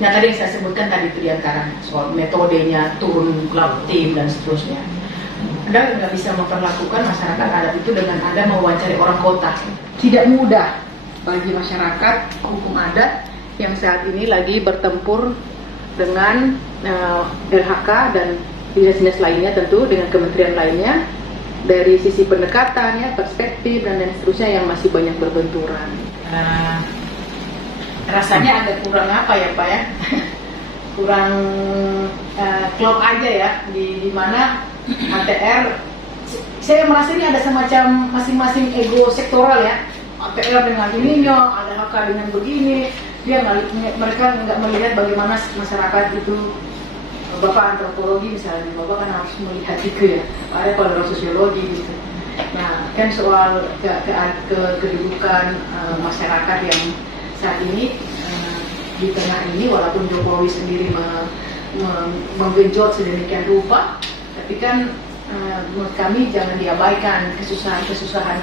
Nah, tadi yang saya sebutkan tadi itu diantaranya soal metodenya, turun cloud team dan seterusnya. Anda nggak bisa memperlakukan masyarakat adat itu dengan Anda mewawancari orang kota. Tidak mudah bagi masyarakat hukum adat yang saat ini lagi bertempur dengan LHK dan dinas-dinas lainnya, tentu dengan kementerian lainnya, dari sisi pendekatannya, perspektif dan seterusnya yang masih banyak berbenturan. Rasanya agak kurang apa ya Pak ya? Kurang klop aja ya, di mana ATR, saya merasa ini ada semacam masing-masing ego sektoral ya. ATR dengan ininya, ada HK dengan begini, mereka nggak melihat bagaimana masyarakat itu Bapak antropologi misalnya, Bapak kan harus melihat itu ya, ada kalau sosiologi gitu. Nah, kan soal kedudukan masyarakat yang saat ini di tengah ini, walaupun Jokowi sendiri menggenjot sedemikian rupa, tapi kan menurut kami jangan diabaikan kesusahan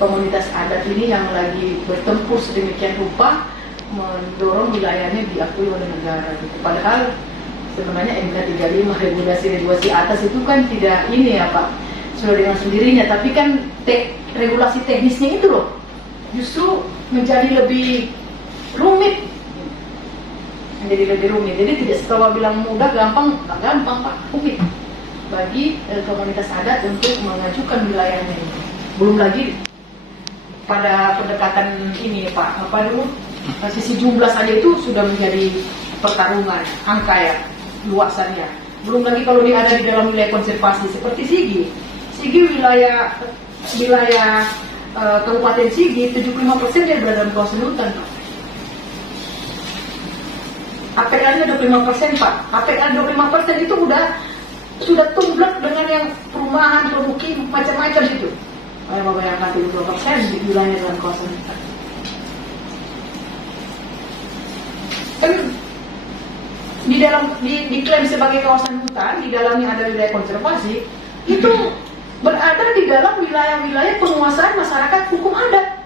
komunitas adat ini yang lagi bertempur sedemikian rupa mendorong wilayahnya diakui oleh negara gitu. Padahal sebenarnya MK 35 regulasi atas itu kan tidak ini ya Pak, sudah dengan sendirinya, tapi kan regulasi teknisnya itu loh justru menjadi lebih rumit, jadi tidak setelah bilang mudah, gampang Pak, rumit bagi komunitas adat untuk mengajukan wilayahnya ini. Belum lagi pada pendekatan ini Pak, sisi jumlah saja itu sudah menjadi pertarungan angka ya, luasannya. Belum lagi kalau dia ada di dalam wilayah konservasi seperti Sigi wilayah Kabupaten Sigi 75% dia berada dalam kawasan hutan Pak. APL-nya 25% Pak. APL 25% itu sudah tumblek dengan yang perumahan, pemukiman, macam-macam itu. Saya membayangkan 70% di wilayah dalam kawasan hutan. Kan diklaim sebagai kawasan hutan, di dalamnya ada wilayah konservasi, itu berada di dalam wilayah-wilayah penguasaan masyarakat hukum adat.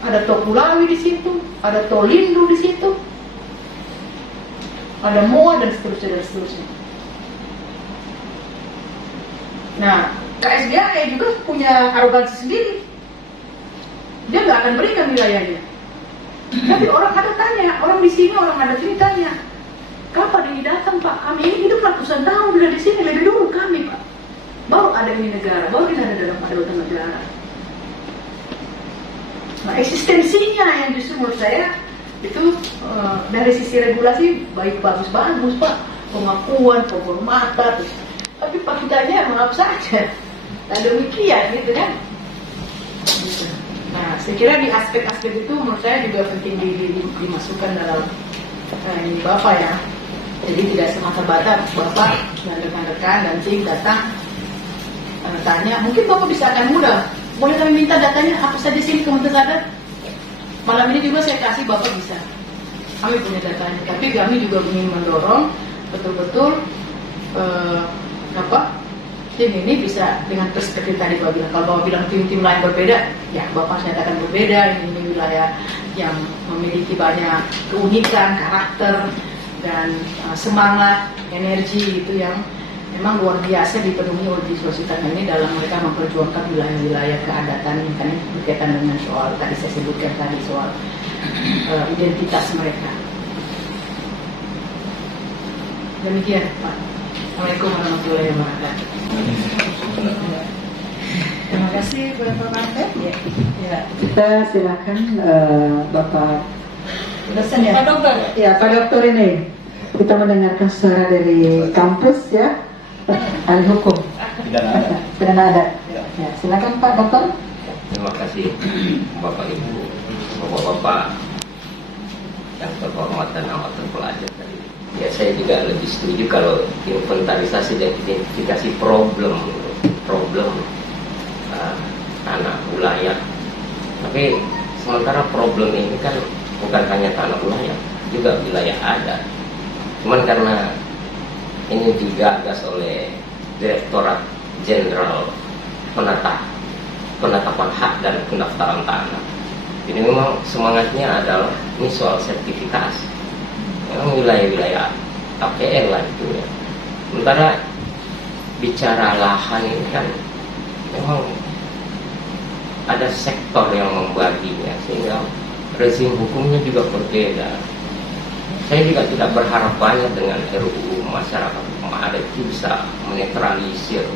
Ada Tokulawi di situ, ada Tolindu di situ, ada Moa dan seterusnya. Nah, KSBAE juga punya arogansi sendiri. Dia nggak akan berikan wilayahnya. Tapi orang ada tanya, orang di sini, orang ada sini tanya, kapan ini datang Pak? Kami ini hidup ratusan tahun sudah di sini, lebih dulu kami Pak. Baru ada ini negara, baru kita ada dalam kedaulatan negara. Nah, eksistensinya yang justru menurut saya itu dari sisi regulasi bagus Pak, pengakuan, penghormatan. Tapi faktanya maaf saja, tak demikian gitu kan. Nah, saya kira di aspek-aspek itu menurut saya juga penting dimasukkan dalam ini Bapak ya. Jadi tidak semata-mata Bapak dan rekan-rekan dan tim datang tanya, mungkin Bapak bisa akan mudah. Boleh kami minta datanya apa saja sini komunitas adat? Malam ini juga saya kasih Bapak bisa. Kami punya datanya, tapi kami juga ingin mendorong betul-betul tim ini bisa dengan perspektif tadi Bapak bilang. Kalau Bapak bilang tim-tim lain berbeda, ya Bapak nyatakan berbeda. Ini wilayah yang memiliki banyak keunikan, karakter dan semangat, energi itu yang memang luar biasa dipenuhi oleh di Sulawesi Tengah ini dalam mereka memperjuangkan wilayah-wilayah keadatan yang kan berkaitan dengan soal tadi saya sebutkan tadi soal identitas mereka. Demikian Pak. Assalamualaikum warahmatullahi wabarakatuh. Terima kasih Bu Informator. Ya, kita silakan Bapak dosen ya. Pak Dokter. Ya, Pak Dokter ini kita mendengarkan suara dari kampus ya. Ahli hukum. Pidana adat. Ya, silakan Pak Dokter. Terima kasih Bapak Ibu, Bapak-bapak yang terhormat dan amat terpelajar tadi. Ya, saya juga lebih setuju kalau inventarisasi dan identifikasi problem tanah wilayah. Tapi sementara problem ini kan bukan hanya tanah wilayah, juga wilayah adat. Cuman karena ini digagas oleh Direktorat Jenderal Penetapan Hak dan Pendaftaran Tanah. Ini memang semangatnya adalah ini soal sertifikasi. Memang wilayah-wilayah APL lah itu ya. Sementara bicara lahan ini kan memang ada sektor yang membaginya sehingga rezim hukumnya juga berbeda. Saya juga tidak berharap banyak dengan RUU masyarakat hukum adat itu bisa menetralisir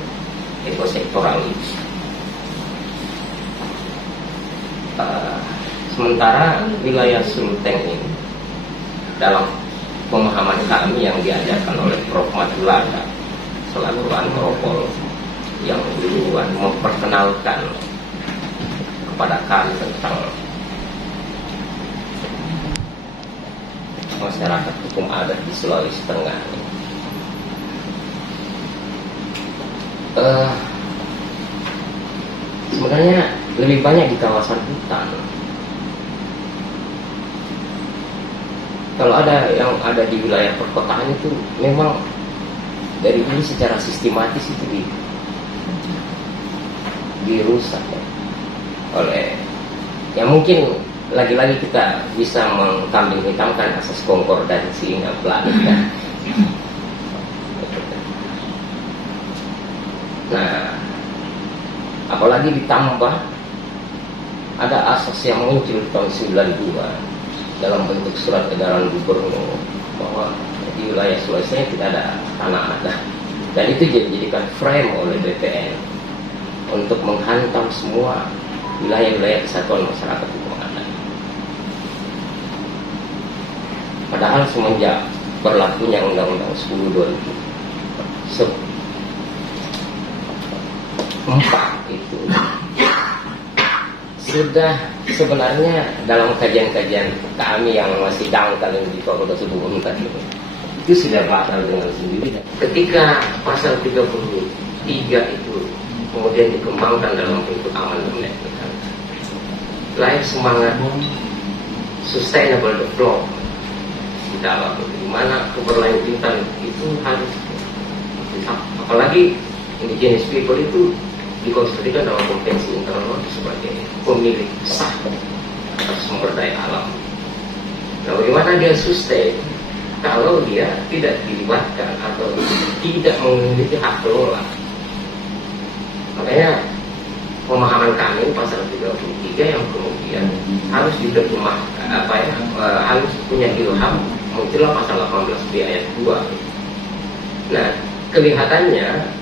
ekosektoral itu. Sementara wilayah Sulteng ini dalam pemahaman kami yang diajarkan oleh Prof. Madulaga selaku antropolog yang duluan memperkenalkan kepada kami tentang masyarakat hukum adat di Sulawesi Tengah. Sebenarnya lebih banyak di kawasan hutan. Kalau ada yang ada di wilayah perkotaan itu memang dari dulu secara sistematis itu dirusak oleh, ya mungkin lagi-lagi kita bisa mengkambing hitamkan asas konkordansi Belanda. Nah, apalagi ditambah ada asas yang muncul tahun 92 dalam bentuk surat edaran gubernur bahwa di wilayah Sulawesi tidak ada tanah adat, dan itu dijadikan frame oleh BPN untuk menghantam semua wilayah-wilayah kesatuan masyarakat hukum adat. Padahal semenjak berlakunya Undang-Undang 10 2004 itu sudah sebenarnya dalam kajian-kajian kami yang masih dangkal di Fakultas Hukum tadi itu sudah batal dengan sendirinya. Ketika pasal 33 itu kemudian dikembangkan dalam bentuk amandemen, lahir semangat sustainable development di dalam, di mana keberlanjutan itu harus, apalagi indigenous people itu dikonstruksikan dalam konvensi internasional sebagai pemilik sah atas sumber daya alam. Nah, bagaimana dia sustain kalau dia tidak dilibatkan atau tidak memiliki hak kelola? Makanya pemahaman kami pasal 33 yang kemudian harus diterjemahkan, harus punya ilham muncullah pasal 18B ayat 2. Nah, kelihatannya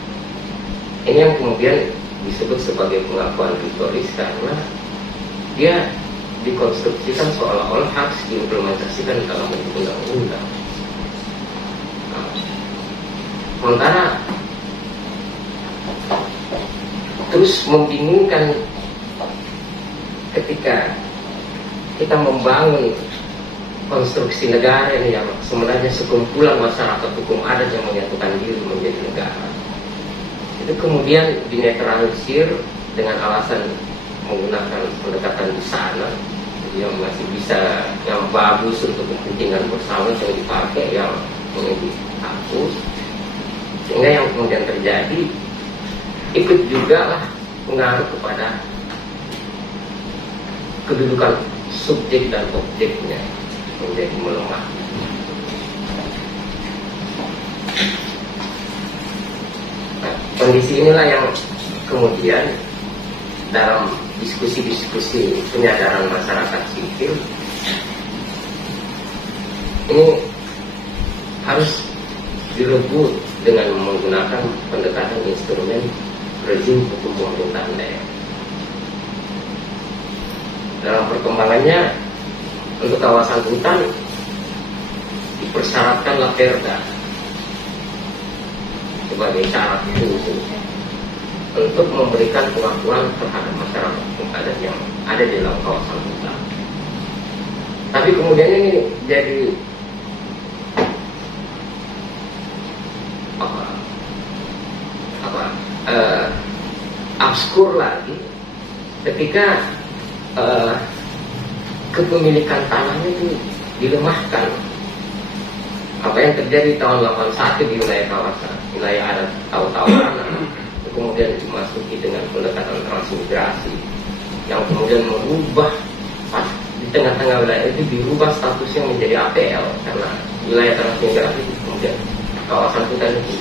ini yang kemudian disebut sebagai pengakuan retoris karena dia dikonstruksikan seolah-olah harus diimplementasikan dalam bentuk undang-undang. Nah, sementara terus membingungkan ketika kita membangun konstruksi negara ini yang sebenarnya sekumpulan masyarakat hukum adat yang menyatukan diri menjadi negara. Itu kemudian dinetralisir dengan alasan menggunakan pendekatan di sana yang masih bisa, yang bagus untuk kepentingan bersama yang dipakai, yang dihapus, sehingga yang kemudian terjadi ikut juga lah pengaruh kepada kedudukan subjek dan objeknya menjadi melemah. Nah, kondisi inilah yang kemudian dalam diskusi-diskusi penyadaran masyarakat sipil ini harus direbut dengan menggunakan pendekatan instrumen rezim hukum pemerintahan daerah. Dalam perkembangannya untuk kawasan hutan dipersyaratkanlah perda sebagai syarat khusus untuk memberikan pengakuan terhadap masyarakat hukum adat yang ada di dalam kawasan hutan. Tapi kemudian ini jadi abskur lagi ketika kepemilikan tanahnya itu dilemahkan. Apa yang terjadi tahun 81 di wilayah kawasan, wilayah adat Tahu-Tawanan, kemudian dimasuki dengan pendekatan transmigrasi yang kemudian merubah di tengah-tengah wilayah itu dirubah statusnya menjadi APL karena wilayah transmigrasi itu kemudian kawasan hutan itu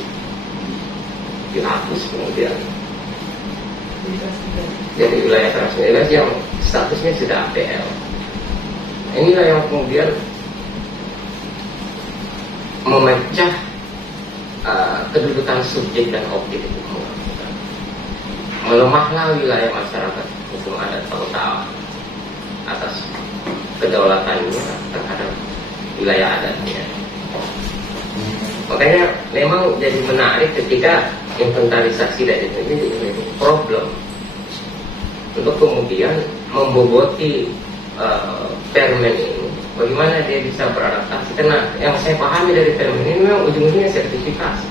dihapus kemudian jadi wilayah transmigrasi yang statusnya sudah APL. Inilah yang kemudian memecah kedudukan subjek dan objek itu, melemahlah wilayah masyarakat hukum adat Tahu-Tawa atas kedaulatannya terhadap wilayah adatnya. Makanya memang jadi menarik ketika inventarisasi dari ini menjadi problem untuk kemudian memboboti permen ini bagaimana dia bisa beradaptasi. Karena yang saya pahami dari term ini memang ujung-ujungnya sertifikasi.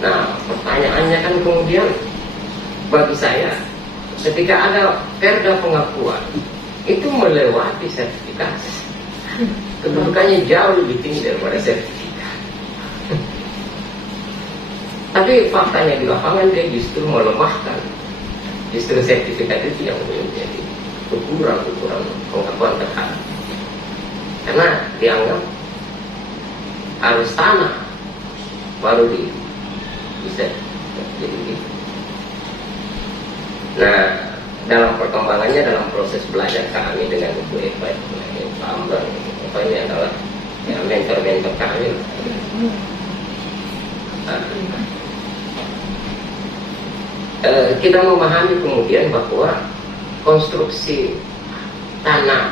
Nah, pertanyaannya kan kemudian bagi saya, ketika ada perda pengakuan itu melewati sertifikasi, kedudukannya jauh lebih tinggi daripada sertifikat. Tapi faktanya di lapangan dia justru melemahkan. Justru sertifikat itu yang menjadi ukuran pengakuan terhadap. Karena dianggap harus tanah baru bisa jadi gitu. Nah, dalam perkembangannya, dalam proses belajar kami dengan Ibu Eva, Pak Amran, ini adalah ya, mentor-mentor kami. Kita memahami kemudian bahwa konstruksi tanah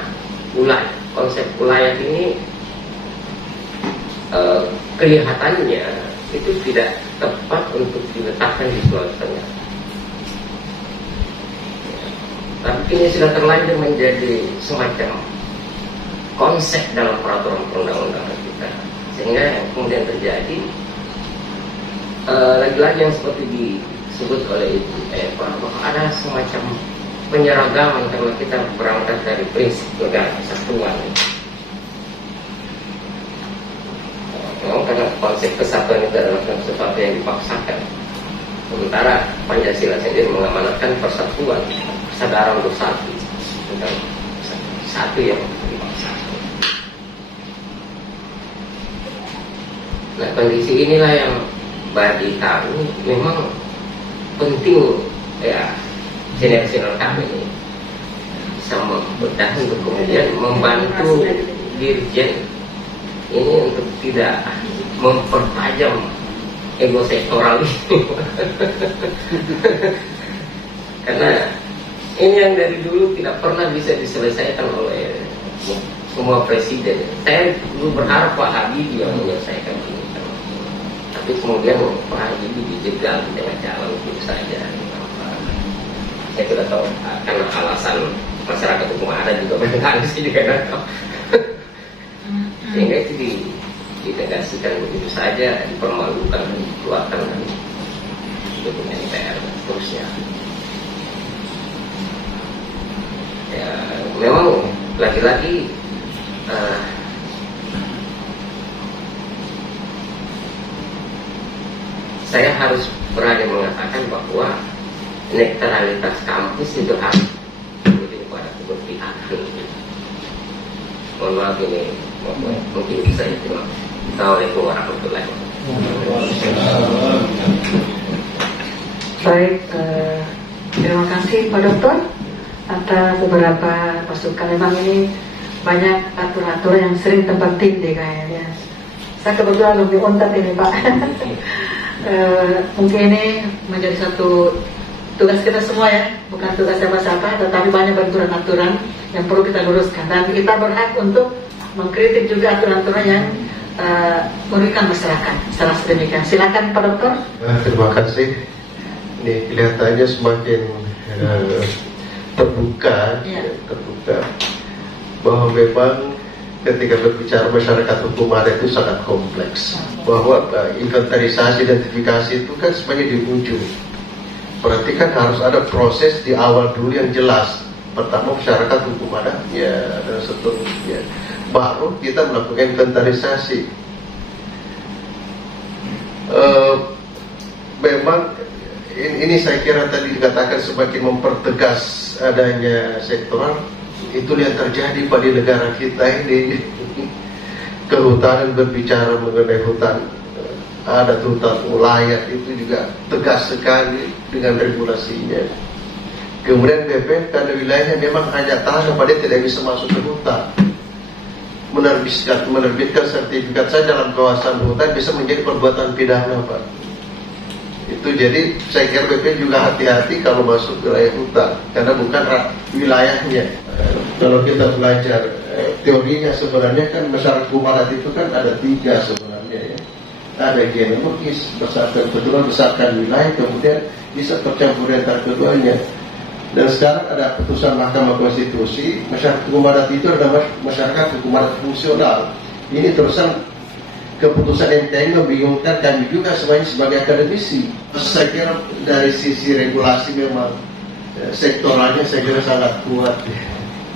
ulayat, konsep ulayat ini kelihatannya itu tidak tepat untuk diletakkan di Sulawesi Tengah. Tapi ini sudah terlanjur menjadi semacam konsep dalam peraturan perundang-undangan kita, sehingga yang kemudian terjadi lagi-lagi yang seperti disebut oleh Ibu Eva, bahwa ada semacam penyeragaman karena kita berangkat dari prinsip negara kesatuan. Memang karena konsep kesatuan itu adalah sesuatu yang dipaksakan, sementara Pancasila sendiri mengamanatkan persatuan, kesadaran untuk satu, tentang satu yang dipaksakan. Nah, kondisi inilah yang bagi kami memang penting, ya, senior-senior kami ini bisa membedah untuk kemudian membantu Dirjen ini untuk tidak mempertajam ego sektoral ini. Karena ini yang dari dulu tidak pernah bisa diselesaikan oleh semua presiden. Saya dulu berharap Pak Habibie yang menyelesaikan ini, tapi kemudian Pak Habibie dijegal dengan jalan itu saja. Saya tidak tahu karena alasan masyarakat hukum adat juga banyak sih juga tidak tahu. Sehingga itu dinegasikan begitu saja, dipermalukan, dikeluarkan dari dokumen MPR dan seterusnya. Ya, memang lagi-lagi saya harus berani mengatakan bahwa netralitas kampus itu harus lebih pada keberpihakan. Mohon maaf ini mungkin bisa itu. Assalamualaikum warahmatullahi wabarakatuh. Baik, terima kasih Pak Dokter atas beberapa masukan. Memang ini banyak aturan-aturan yang sering tempat tindih kayaknya. Saya kebetulan lebih untat ini Pak. Mungkin ini menjadi satu tugas kita semua ya, bukan tugas siapa-siapa, tetapi banyak aturan-aturan yang perlu kita luruskan, dan kita berhak untuk mengkritik juga aturan-aturan yang merugikan masyarakat. Salah sedemikian. Silakan Pak Dokter. Terima kasih. Ini kelihatannya semakin terbuka, terbuka bahwa memang ketika berbicara masyarakat hukum adat itu sangat kompleks. Bahwa inventarisasi identifikasi itu kan sebenarnya di ujung. Berarti kan harus ada proses di awal dulu yang jelas. Pertama masyarakat hukum adatnya dan seterusnya. Baru kita melakukan inventarisasi. Memang ini saya kira tadi dikatakan semakin mempertegas adanya sektoral. Itu yang terjadi pada negara kita ini. Kehutanan, berbicara mengenai hutan adat, hutan ulayat itu juga tegas sekali dengan regulasinya. Kemudian BPN karena wilayahnya memang hanya tanah, pada tidak bisa masuk ke hutan. Menerbitkan sertifikat saja dalam kawasan hutan bisa menjadi perbuatan pidana, Pak. Itu jadi saya kira BPN juga hati-hati kalau masuk ke wilayah hutan karena bukan wilayahnya. Kalau kita belajar teorinya sebenarnya kan masyarakat hukum adat itu kan ada 3 sebenarnya ya. Ada genealogis, berdasarkan wilayah, kemudian bisa tercampur antara keduanya. Dan sekarang ada putusan Mahkamah Konstitusi, masyarakat hukum adat itu adalah masyarakat hukum adat fungsional. Ini terusan keputusan MK ini membingungkan kami juga sebagai akademisi. Saya kira dari sisi regulasi memang sektoralnya saya kira sangat kuat.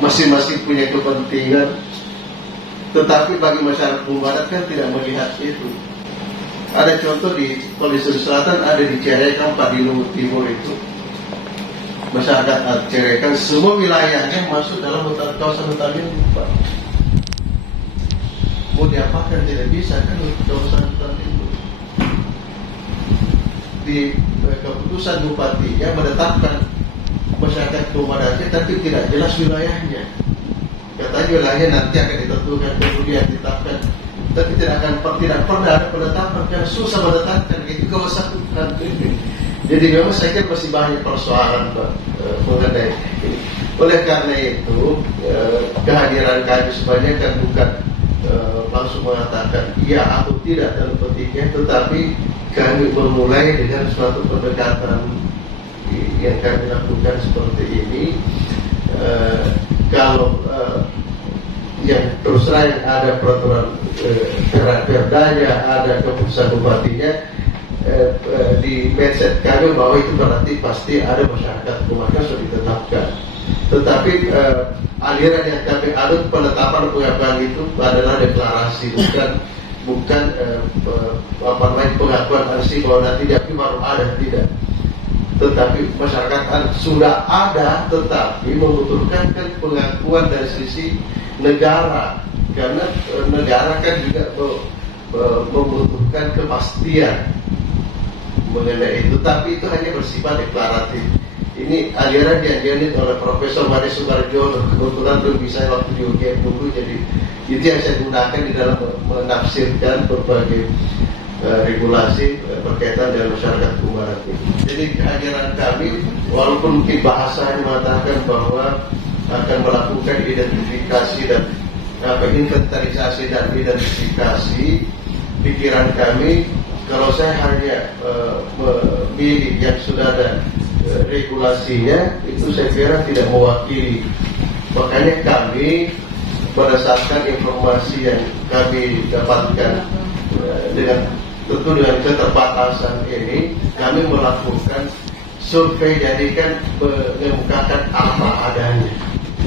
Masing-masing punya kepentingan. Tetapi bagi masyarakat hukum adat kan tidak melihat itu. Ada contoh di Polisi Selatan, ada di Cerekang, Padilu Timur itu. Masyarakat Cerekang semua wilayahnya masuk dalam kawasan hutan lindung, Pak. Mau diapakan tidak bisa kan kawasan hutan lindung. Di keputusan bupatinya menetapkan masyarakat hukum adatnya, tapi tidak jelas wilayahnya. Katanya wilayahnya nanti akan ditentukan, kemudian ditetapkan, tapi tidak pernah ada penetapan, karena susah menetapkan itu kawasan hutan lindung. Jadi memang saya kira masih banyak persoalan, Pak, mengenai ini. Oleh karena itu kehadiran kami sebenarnya kan bukan langsung mengatakan iya atau tidak dalam petiknya, tetapi kami memulai dengan suatu pendekatan yang kami lakukan seperti ini. Kalau yang terus terang ada peraturan perdanya, ada keputusan bupatinya, di mindset kami bahwa itu berarti pasti ada masyarakat rumahnya sudah ditetapkan. Tetapi aliran yang kami adut penetapan pengakuan itu adalah deklarasi, bukan pengakuan asli bahwa nanti dia baru ada, tidak. Tetapi masyarakat sudah ada, tetapi membutuhkan kan pengakuan dari sisi negara, karena negara kan juga membutuhkan kepastian mengenai itu, tapi itu hanya bersifat deklaratif. Ini aliran diajarin oleh Profesor Made Subarjono, kebetulan belum bisa waktu di UGM dulu, jadi itu yang saya gunakan di dalam menafsirkan berbagai regulasi berkaitan dengan masyarakat hukum adat ini. Jadi kehadiran kami, walaupun mungkin bahasanya mengatakan bahwa akan melakukan identifikasi dan inventarisasi dan identifikasi, pikiran kami, kalau saya hanya memilih yang sudah ada regulasinya, itu saya kira tidak mewakili. Makanya kami berdasarkan informasi yang kami dapatkan tentu dengan keterbatasan ini, kami melakukan survei, jadi kan mengemukakan apa adanya.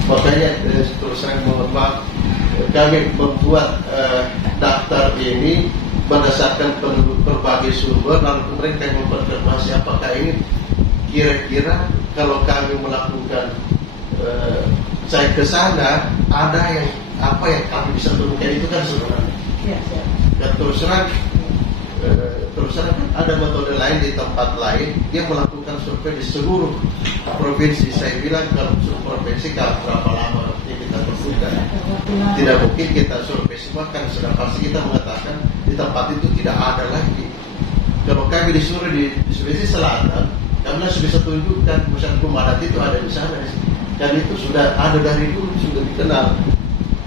Makanya terus saya mohon maaf, kami membuat daftar ini berdasarkan berbagai sumber, lalu kemudian kami mengkonfirmasi apakah ini kira-kira kalau kami melakukan saya ke sana ada yang apa yang kami bisa temukan itu kan sebenarnya. Ya, ya. Dan terus terang kan ada metode lain di tempat lain, dia melakukan survei di seluruh provinsi. Saya bilang kalau provinsi kalau berapa lama kita berbuka, tidak mungkin kita survei semua, kan sudah pasti kita mengatakan di tempat itu tidak ada lagi. Kalau kami disuruh di Sulawesi Selatan, kami harus bisa tunjukkan masyarakat hukum adat itu ada di sana, dan itu sudah ada dari dulu, sudah dikenal.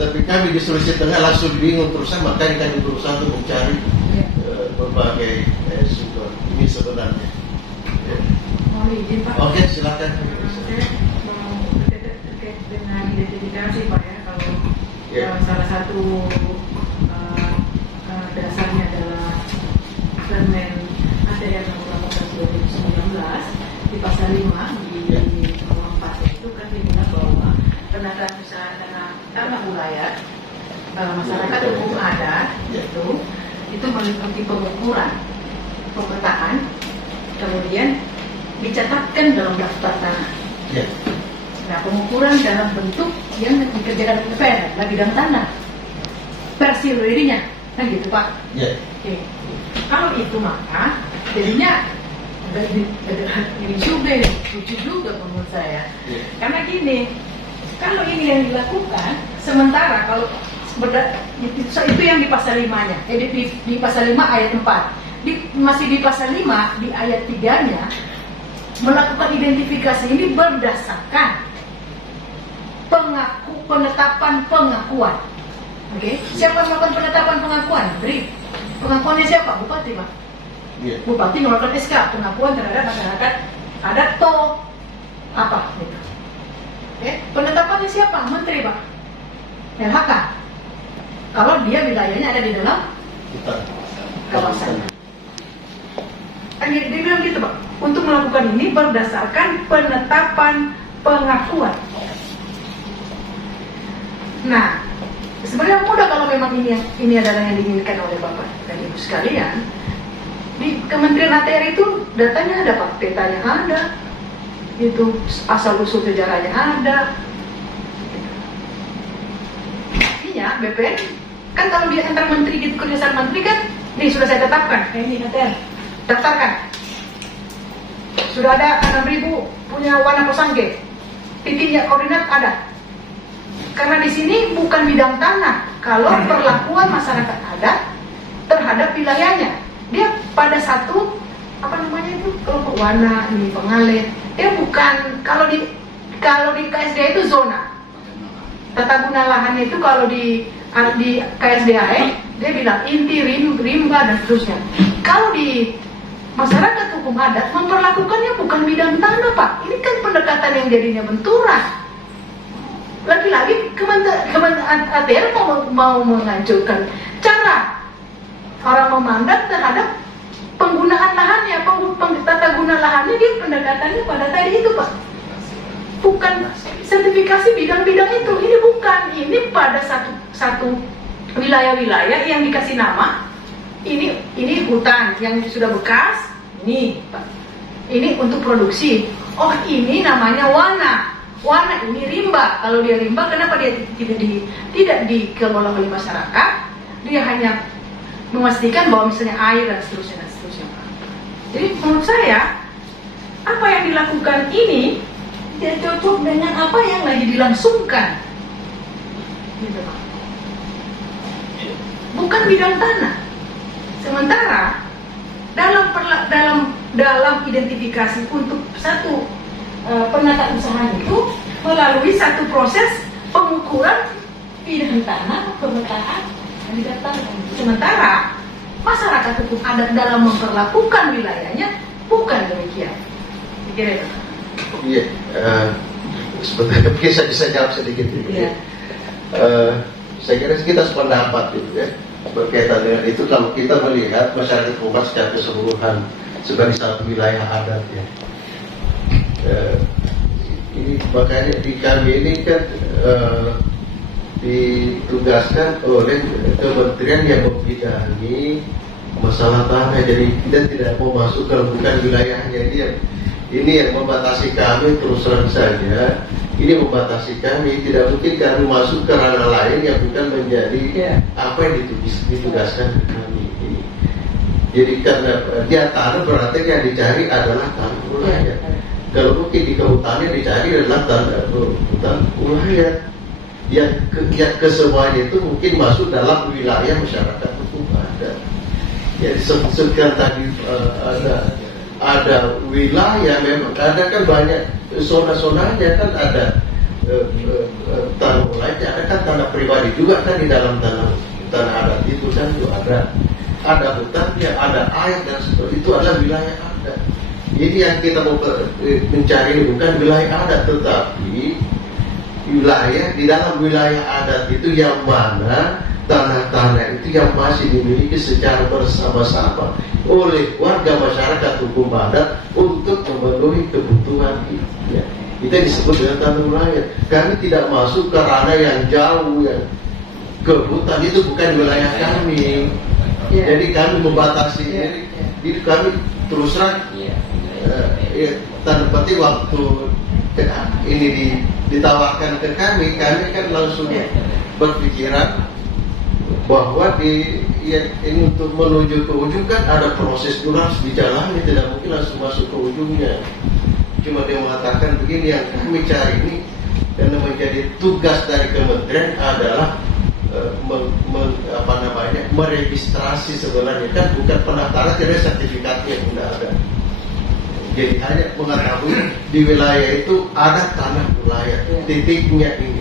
Tapi kami di Sulawesi Tengah langsung bingung terusan, makanya kami berusaha untuk mencari berbagai sumber ini sebenarnya. Ya. Mohon izin Pak. Oke, silakan. Saya mau terkait dengan identifikasi Pak ya, kalau salah satu dasarnya adalah Permen Material Nomor 18/2019 di pasal 5 di nomor 4 itu kan dibilang bahwa penataan usaha tanah wilayah masyarakat hukum adat itu meliputi pengukuran, pemetaan, kemudian dicatatkan dalam daftar tanah. Ya. Nah, pengukuran dalam bentuk yang dikerjakan PPN, lagi dalam tanah, versi dirinya, kan gitu Pak? Ya. Oke. Kalau itu maka jadinya ini juga, lucu juga menurut saya. Ya. Karena gini, kalau ini yang dilakukan, sementara kalau itu yang di pasal 5-nya, di pasal 5 ayat 4, masih di pasal 5 di ayat 3-nya melakukan identifikasi ini berdasarkan penetapan pengakuan. Oke, siapa yang melakukan penetapan pengakuan? Beri pengakuannya siapa? Bupati Pak. Bupati mengeluarkan SK pengakuan terhadap masyarakat adat apa? Gitu. Bawahnya siapa? Menteri, Pak. LHK. Kalau dia wilayahnya ada di dalam kawasan. Dia bilang gitu, Pak. Untuk melakukan ini berdasarkan penetapan pengakuan. Nah, sebenarnya mudah kalau memang ini adalah yang diinginkan oleh Bapak dan Ibu sekalian. Di Kementerian ATR itu datanya ada, Pak, petanya ada, itu asal usul sejarahnya ada. Artinya BPN kan kalau dia antar menteri gitu, kerjasama menteri kan, nih sudah saya tetapkan, ini ATR, daftarkan. Sudah ada 6.000 punya warna posangge, titiknya koordinat ada. Karena di sini bukan bidang tanah, kalau perlakuan masyarakat adat terhadap wilayahnya, dia pada satu kelompok warna ini pengalet, dia bukan kalau di KSDA itu zona. Tata guna lahannya itu kalau di KSDAE dia bilang inti, rimba dan seterusnya. Kalau di masyarakat hukum adat memperlakukannya bukan bidang tanah, Pak. Ini kan pendekatan yang jadinya benturan. Lagi-lagi Kementerian ATR mau mengajukan cara orang memandang terhadap penggunaan lahannya, tata guna lahannya, dia pendekatannya pada tadi itu, Pak. Bukan sertifikasi bidang-bidang itu, ini bukan, ini pada satu wilayah-wilayah yang dikasih nama, ini hutan yang sudah bekas, ini Pak, ini untuk produksi, oh ini namanya warna ini rimba. Kalau dia rimba, kenapa dia tidak dikelola oleh masyarakat? Dia hanya memastikan bahwa misalnya air dan seterusnya. Jadi menurut saya apa yang dilakukan ini tidak cocok dengan apa yang lagi dilangsungkan, gitu, Pak. Bukan bidang tanah. Sementara dalam identifikasi untuk satu penataan usaha itu melalui satu proses pengukuran bidang tanah, pemetaan dan didaftarkan. Sementara masyarakat hukum adat dalam memperlakukan wilayahnya bukan demikian. Kira itu. Iya, sebenarnya mungkin saya bisa jawab sedikit gitu. Iya. Saya kira kita sependapat gitu ya, berkaitan dengan itu. Kalau kita melihat masyarakat hukum secara keseluruhan sebagai satu wilayah adat ya, ini makanya di kami ini kan ditugaskan oleh kementerian yang membidangi masalah tanah. Jadi kita tidak mau masuk ke bukan wilayahnya dia. Ini yang membatasi kami, terus terang saja. Ini membatasi kami, tidak mungkin kami masuk ke ranah lain yang bukan menjadi apa yang ditugaskan ke kami. Jadi karena dia tanah berarti yang dicari adalah tanah ulayat. Kalau mungkin di kehutanan dicari adalah tanah hutan ulayat. Yang kesemuanya itu mungkin masuk dalam wilayah masyarakat hukum adat. Jadi sekian tadi ada wilayah, memang ada kan banyak zona-zonanya kan, ada tanah ulayat, ada kan tanah pribadi juga kan di dalam tanah adat itu kan juga ada hutannya, ada air dan sebagainya, itu adalah wilayah adat. Ini yang kita mau mencari bukan wilayah adat, tetapi wilayah di dalam wilayah adat itu yang mana tanah-tanah itu yang masih dimiliki secara bersama-sama oleh warga masyarakat hukum adat untuk memenuhi kebutuhan hidupnya. Itu disebut dengan tanah ulayat. Kami tidak masuk ke ranah yang jauh, yang ke hutan, itu bukan wilayah kami. Jadi kami membatasi. Jadi kami terus terang tanda petik waktu ini ditawarkan ke kami kan langsung berpikiran bahwa ini untuk menuju ke ujung kan ada proses dulu harus dijalani, tidak mungkin langsung masuk ke ujungnya. Cuma dia mengatakan begini, yang kami cari ini dan menjadi tugas dari kementerian adalah meregistrasi sebenarnya kan, bukan pendaftaran, tidak sertifikatnya tidak ada. Jadi hanya mengetahui di wilayah itu ada tanah ulayat, titiknya ini.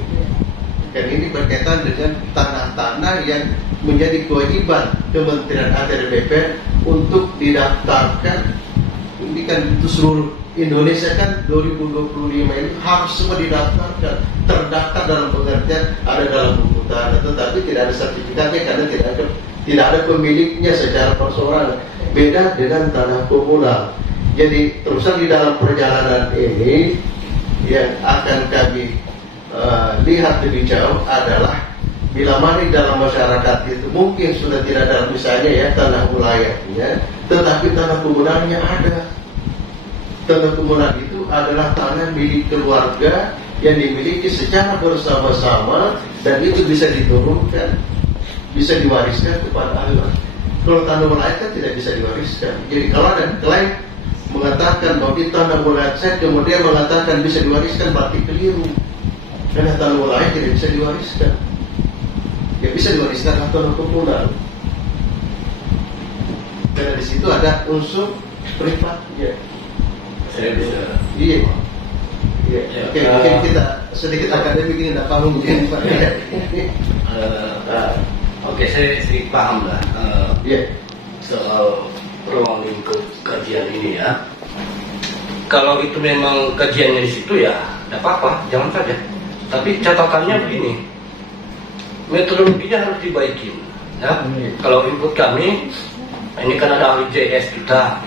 Dan ini berkaitan dengan tanah-tanah yang menjadi kewajiban Kementerian ATR BPN untuk didaftarkan ini kan itu seluruh Indonesia kan 2025 ini harus semua didaftarkan, terdaftar dalam pengertian ada dalam buku tanah, tetapi tidak ada sertifikatnya karena tidak ada pemiliknya secara perseorangan. Beda dengan tanah komunal. Jadi terusan di dalam perjalanan ini yang akan kami lihat lebih jauh adalah bila mana di dalam masyarakat itu mungkin sudah tidak ada misalnya ya tanah wilayahnya, tetapi tanah komunalnya ada. Tanah komunal itu adalah tanah milik keluarga yang dimiliki secara bersama-sama dan itu bisa diturunkan, bisa diwariskan kepada anak. Kalau tanah wilayah kan tidak bisa diwariskan. Jadi kalau ada klaim mengatakan bahwa di tanah wilayah saya kemudian mengatakan bisa diwariskan, berarti keliru. Karena tanah wilayah tidak bisa diwariskan. Yang bisa diwariskan adalah tanah komunal. Karena di situ ada unsur privatnya. Saya bisa. Iya. Oke, mungkin kita sedikit akademik ini tidak paham mungkin Pak. Oke, saya sedikit paham lah soal ruang lingkup kajian ini ya. Kalau itu memang kajiannya di situ ya, tidak apa-apa, jangan saja. Tapi catatannya begini, metodologinya harus dibaikin. Ya, kalau input kami, ini kan ada ahli JS kita.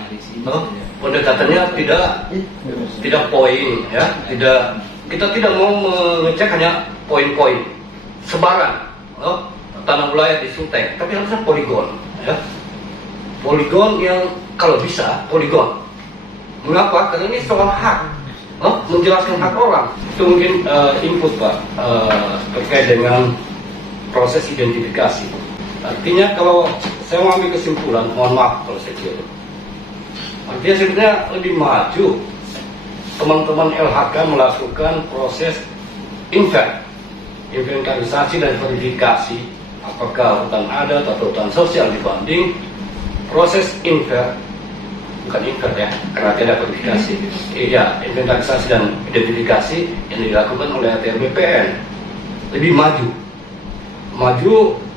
Pendekatannya tidak poin ya, kita tidak mau mengecek hanya poin-poin sebaran tanah wilayah di Sulteng, tapi harusnya poligon ya, poligon yang kalau bisa poligon. Mengapa? Karena ini soal hak, menjelaskan hak orang. Itu mungkin input Pak terkait dengan proses identifikasi. Artinya kalau saya mau ambil kesimpulan, mohon maaf kalau saya kira. Artinya sebenarnya lebih maju teman-teman LHK melakukan proses inventarisasi dan verifikasi apakah hutan adat atau hutan sosial dibanding proses bukan ya, karena tidak verifikasi. Iya, inventarisasi dan identifikasi yang dilakukan oleh ATR BPN lebih maju.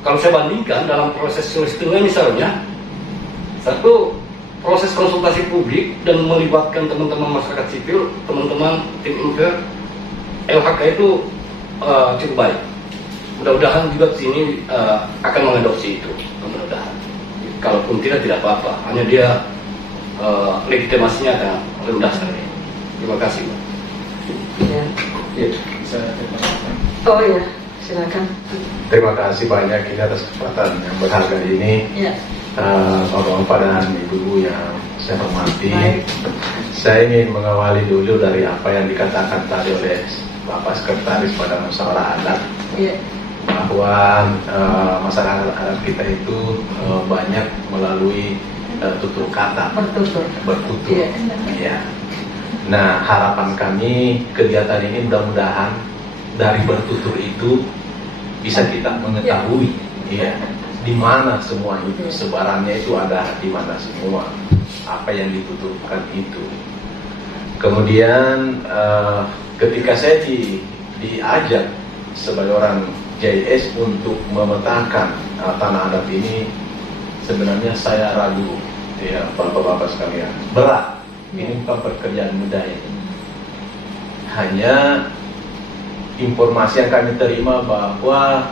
Kalau saya bandingkan dalam proses Sulistengah misalnya, satu proses konsultasi publik dan melibatkan teman-teman masyarakat sipil, teman-teman tim Inver, LHK itu cukup baik. Mudah-mudahan juga di sini akan mengadopsi itu. Mudah-mudahan. Kalaupun tidak apa-apa. Hanya dia legitimasinya akan rendah sekali. Terima kasih, Pak. Ya. Bisa Oh ya, silakan. Terima kasih banyak ini atas kesempatan yang berharga ini. Ya. Bapak-bapak dan ibu-ibu yang saya hormati, saya ingin mengawali dulu dari apa yang dikatakan tadi oleh Bapak Sekretaris pada musyawarah adat, bahwa masyarakat adat kita itu banyak melalui tutur kata, bertutur. Ya. Nah, harapan kami kegiatan ini mudah-mudahan dari bertutur itu bisa kita mengetahui, di mana semua itu, sebarannya itu ada di mana semua, apa yang dituturkan itu. Kemudian ketika saya diajak sebagai orang JS untuk memetakan tanah adat ini, sebenarnya saya ragu, ya bapak-bapak sekalian, berat. Ini bukan pekerjaan mudah ini. Hanya informasi yang kami terima bahwa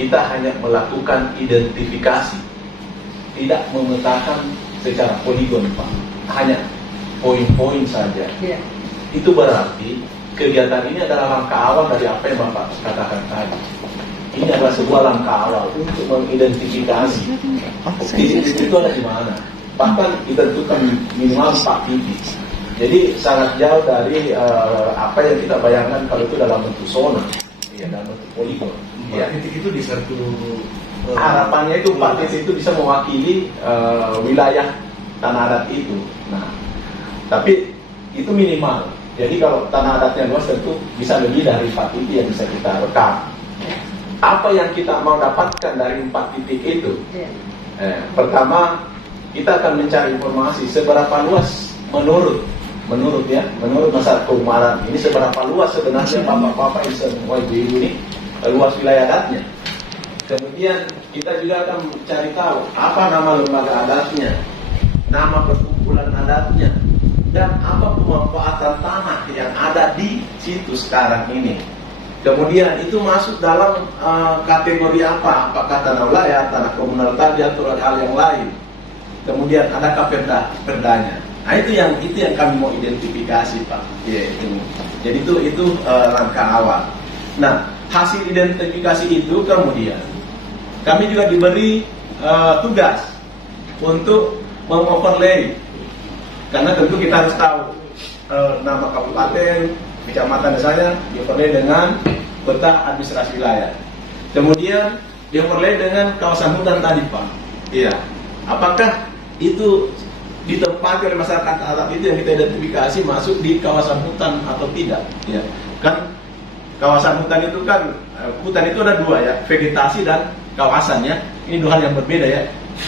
kita hanya melakukan identifikasi, tidak memetakan secara poligon, Pak. Hanya poin-poin saja. Itu berarti kegiatan ini adalah langkah awal dari apa yang Bapak katakan tadi. Ini adalah sebuah langkah awal untuk mengidentifikasi titik itu ada di mana. Bahkan ditentukan minimal 4 titik. Jadi sangat jauh dari apa yang kita bayangkan kalau itu dalam bentuk zona, dalam bentuk poligon. Titik itu di satu harapannya itu 4 titik itu bisa mewakili wilayah tanah adat itu. Nah, tapi itu minimal. Jadi kalau tanah adatnya luas tentu bisa lebih dari 4 titik yang bisa kita rekam. Apa yang kita mau dapatkan dari 4 titik itu? Pertama, kita akan mencari informasi seberapa luas menurut masyarakat Kumaran ini, seberapa luas sebenarnya bapak-bapak yang semua ibu ini luas wilayah adatnya. Kemudian kita juga akan mencari tahu apa nama lembaga adatnya, nama perkumpulan adatnya, dan apa pemanfaatan tanah yang ada di situ sekarang ini. Kemudian itu masuk dalam kategori apa? Apakah tanah wilayah, tanah komunal tadi atau hal yang lain. Kemudian adakah perdanya? Nah itu yang kami mau identifikasi, Pak. Ya, itu. Jadi itu langkah awal. Nah hasil identifikasi itu kemudian kami juga diberi tugas untuk mengoverlay, karena tentu kita harus tahu nama kabupaten, kecamatan misalnya dioverlay dengan peta administrasi wilayah. Kemudian dioverlay dengan kawasan hutan tadi, Pak. Iya. Apakah itu ditempati oleh masyarakat adat itu yang kita identifikasi masuk di kawasan hutan atau tidak? Ya. Kan kawasan hutan itu kan hutan itu ada dua ya, vegetasi dan kawasannya. Ini dua hal yang berbeda ya.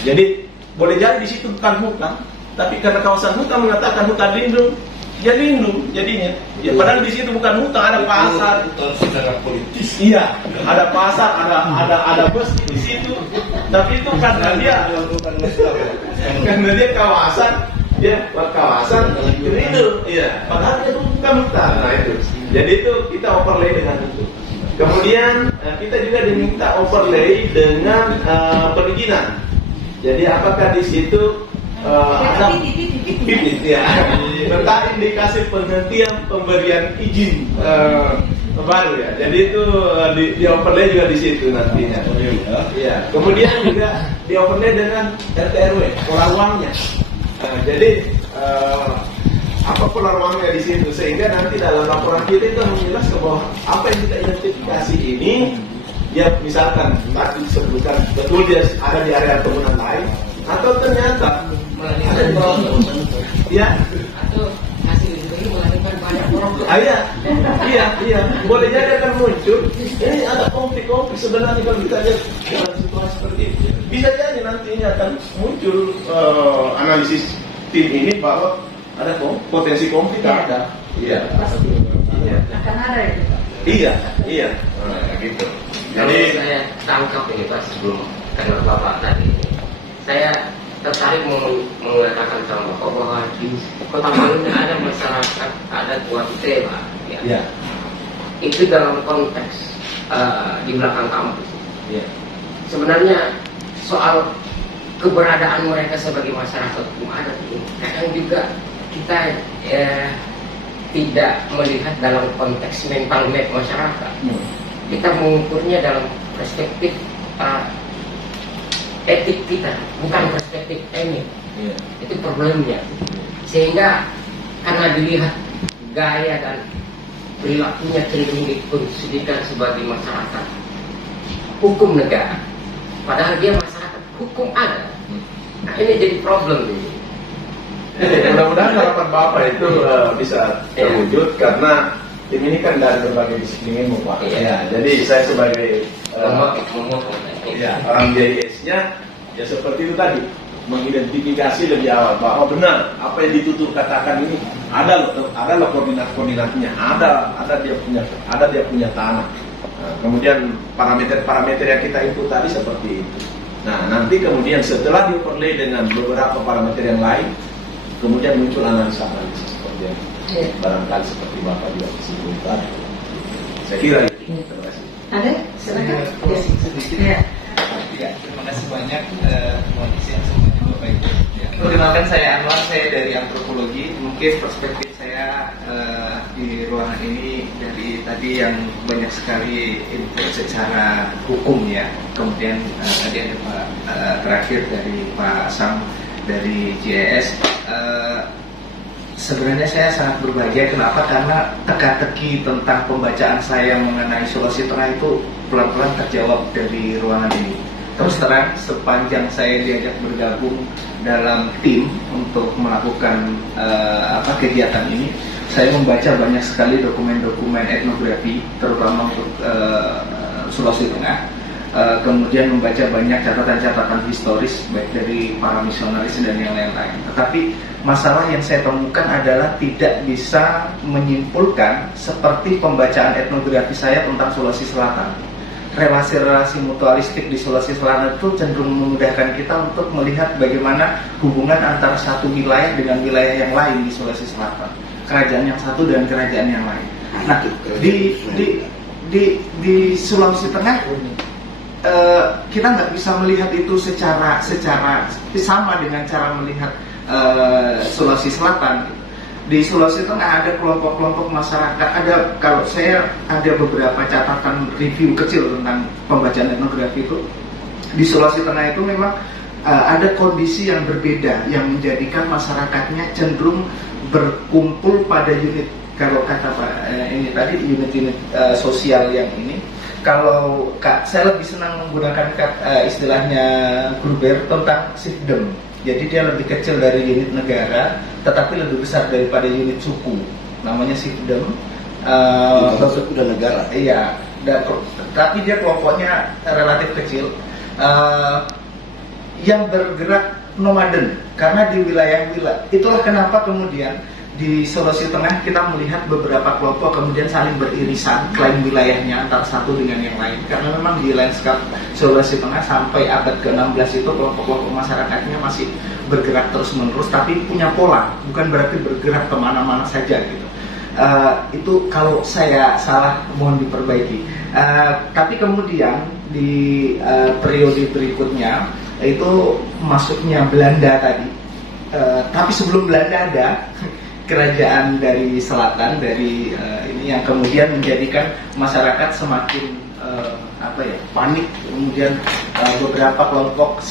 Jadi boleh jadi di situ bukan hutan, tapi karena kawasan hutan mengatakan hutan lindung, ya lindung jadinya. Ya padahal di situ bukan hutan, ada pasar. Hutan secara politis. Iya, ada pasar, ada bus di situ. Tapi itu karena dia kawasan, itu. Iya, padahal itu bukan hutan. Nah itu. Jadi itu kita overlay dengan itu. Kemudian kita juga diminta overlay dengan perizinan. Jadi apakah di situ ada ya, tentang indikasi penghentian pemberian izin baru ya. Jadi itu di overlay juga di situ nantinya. Ya. Kemudian juga di overlay dengan RT RW pola ruangnya. Jadi apa pola ruangnya di situ sehingga nanti dalam laporan kita itu menjelaskan bahwa apa yang kita identifikasi ini ya misalkan tadi disebutkan betul dia ada di area bangunan lain atau ternyata ada di bawah ya Atau hasil itu melahirkan banyak problem. Iya, boleh jadi akan muncul. Ini ada konflik-konflik sebenarnya kalau kita lihat dalam situasi seperti itu. Bisa jadi nantinya akan muncul analisis tim ini bahwa ada potensi konflik ada. Iya. Pasti. Iya. Akan ada itu, Pak. Iya. Nah, gitu. Jadi saya tangkap ini Pak sebelum kenal Bapak tadi. Saya tertarik mengatakan sama Bapak bahwa di Kota Palu ini ada masyarakat, ada Guante Pak. Ya. Itu dalam konteks di belakang kampus. Iya. Sebenarnya soal keberadaan mereka sebagai masyarakat hukum adat ini kadang juga kita tidak melihat dalam konteks mental map masyarakat. Kita mengukurnya dalam perspektif etik kita, bukan perspektif etik. Itu problemnya. Sehingga karena dilihat gaya dan perilakunya cenderung dikonsumsikan sebagai masyarakat hukum negara, padahal dia masyarakat hukum adat. Nah, ini jadi problem ini. Mudah-mudahan harapan Bapak itu bisa terwujud karena tim ini kan dari berbagai disiplin ilmu, Pak. Ya, jadi saya sebagai orang JIS-nya ya seperti itu tadi, mengidentifikasi lebih awal bahwa benar apa yang ditutur katakan ini ada loh koordinatnya, ada dia punya tanah. Nah, kemudian parameter yang kita input tadi seperti itu. Nah, nanti kemudian setelah dioverlay dengan beberapa parameter yang lain, kemudian muncul analisa seperti yang barangkali seperti Bapak juga disebutkan. Saya kira itu. Terima kasih. Ada? Silakan. Ya. Terima kasih banyak. Terima kasih semuanya Bapak Ibu. Perkenalkan saya Anwar, saya dari antropologi. Mungkin perspektif saya di ruangan ini dari tadi yang banyak sekali input secara hukum ya. Kemudian tadi ada Pak terakhir dari Pak Sam dari JIS. Sebenarnya saya sangat berbahagia. Kenapa? Karena teka-teki tentang pembacaan saya mengenai Sulawesi Tengah itu pelan-pelan terjawab dari ruangan ini. Terus terang, sepanjang saya diajak bergabung dalam tim untuk melakukan kegiatan ini, saya membaca banyak sekali dokumen-dokumen etnografi, terutama untuk Sulawesi Tengah. Kemudian membaca banyak catatan-catatan historis baik dari para misionaris dan yang lain-lain. Tetapi masalah yang saya temukan adalah tidak bisa menyimpulkan seperti pembacaan etnografi saya tentang Sulawesi Selatan. relasi-relasi mutualistik di Sulawesi Selatan itu cenderung memudahkan kita untuk melihat bagaimana hubungan antara satu wilayah dengan wilayah yang lain di Sulawesi Selatan, kerajaan yang satu dan kerajaan yang lain. Nah, di Sulawesi Tengah kita nggak bisa melihat itu secara sama dengan cara melihat Sulawesi Selatan. Di Sulawesi Tengah ada kelompok-kelompok masyarakat. Kalau saya ada beberapa catatan review kecil tentang pembacaan etnografi itu, di Sulawesi Tengah itu memang ada kondisi yang berbeda yang menjadikan masyarakatnya cenderung berkumpul pada unit. Kalau kata Pak ini tadi unit-unit sosial yang ini. Kalau saya lebih senang menggunakan istilahnya Gruber tentang sifdem. Jadi dia lebih kecil dari unit negara, tetapi lebih besar daripada unit suku. Namanya sifdem. Udah negara. Iya. Tapi dia kelompoknya relatif kecil. Yang bergerak nomaden, karena di wilayah-wilayah. Itulah kenapa kemudian di Sulawesi Tengah kita melihat beberapa kelompok kemudian saling beririsan klaim wilayahnya antara satu dengan yang lain, karena memang di lanskap Sulawesi Tengah sampai abad ke-16 itu kelompok-kelompok masyarakatnya masih bergerak terus-menerus, tapi punya pola, bukan berarti bergerak kemana-mana saja gitu. Itu kalau saya salah mohon diperbaiki. Tapi kemudian di periode berikutnya itu masuknya Belanda tadi. Tapi sebelum Belanda ada kerajaan dari selatan, dari ini yang kemudian menjadikan masyarakat semakin panik. Kemudian beberapa kelompok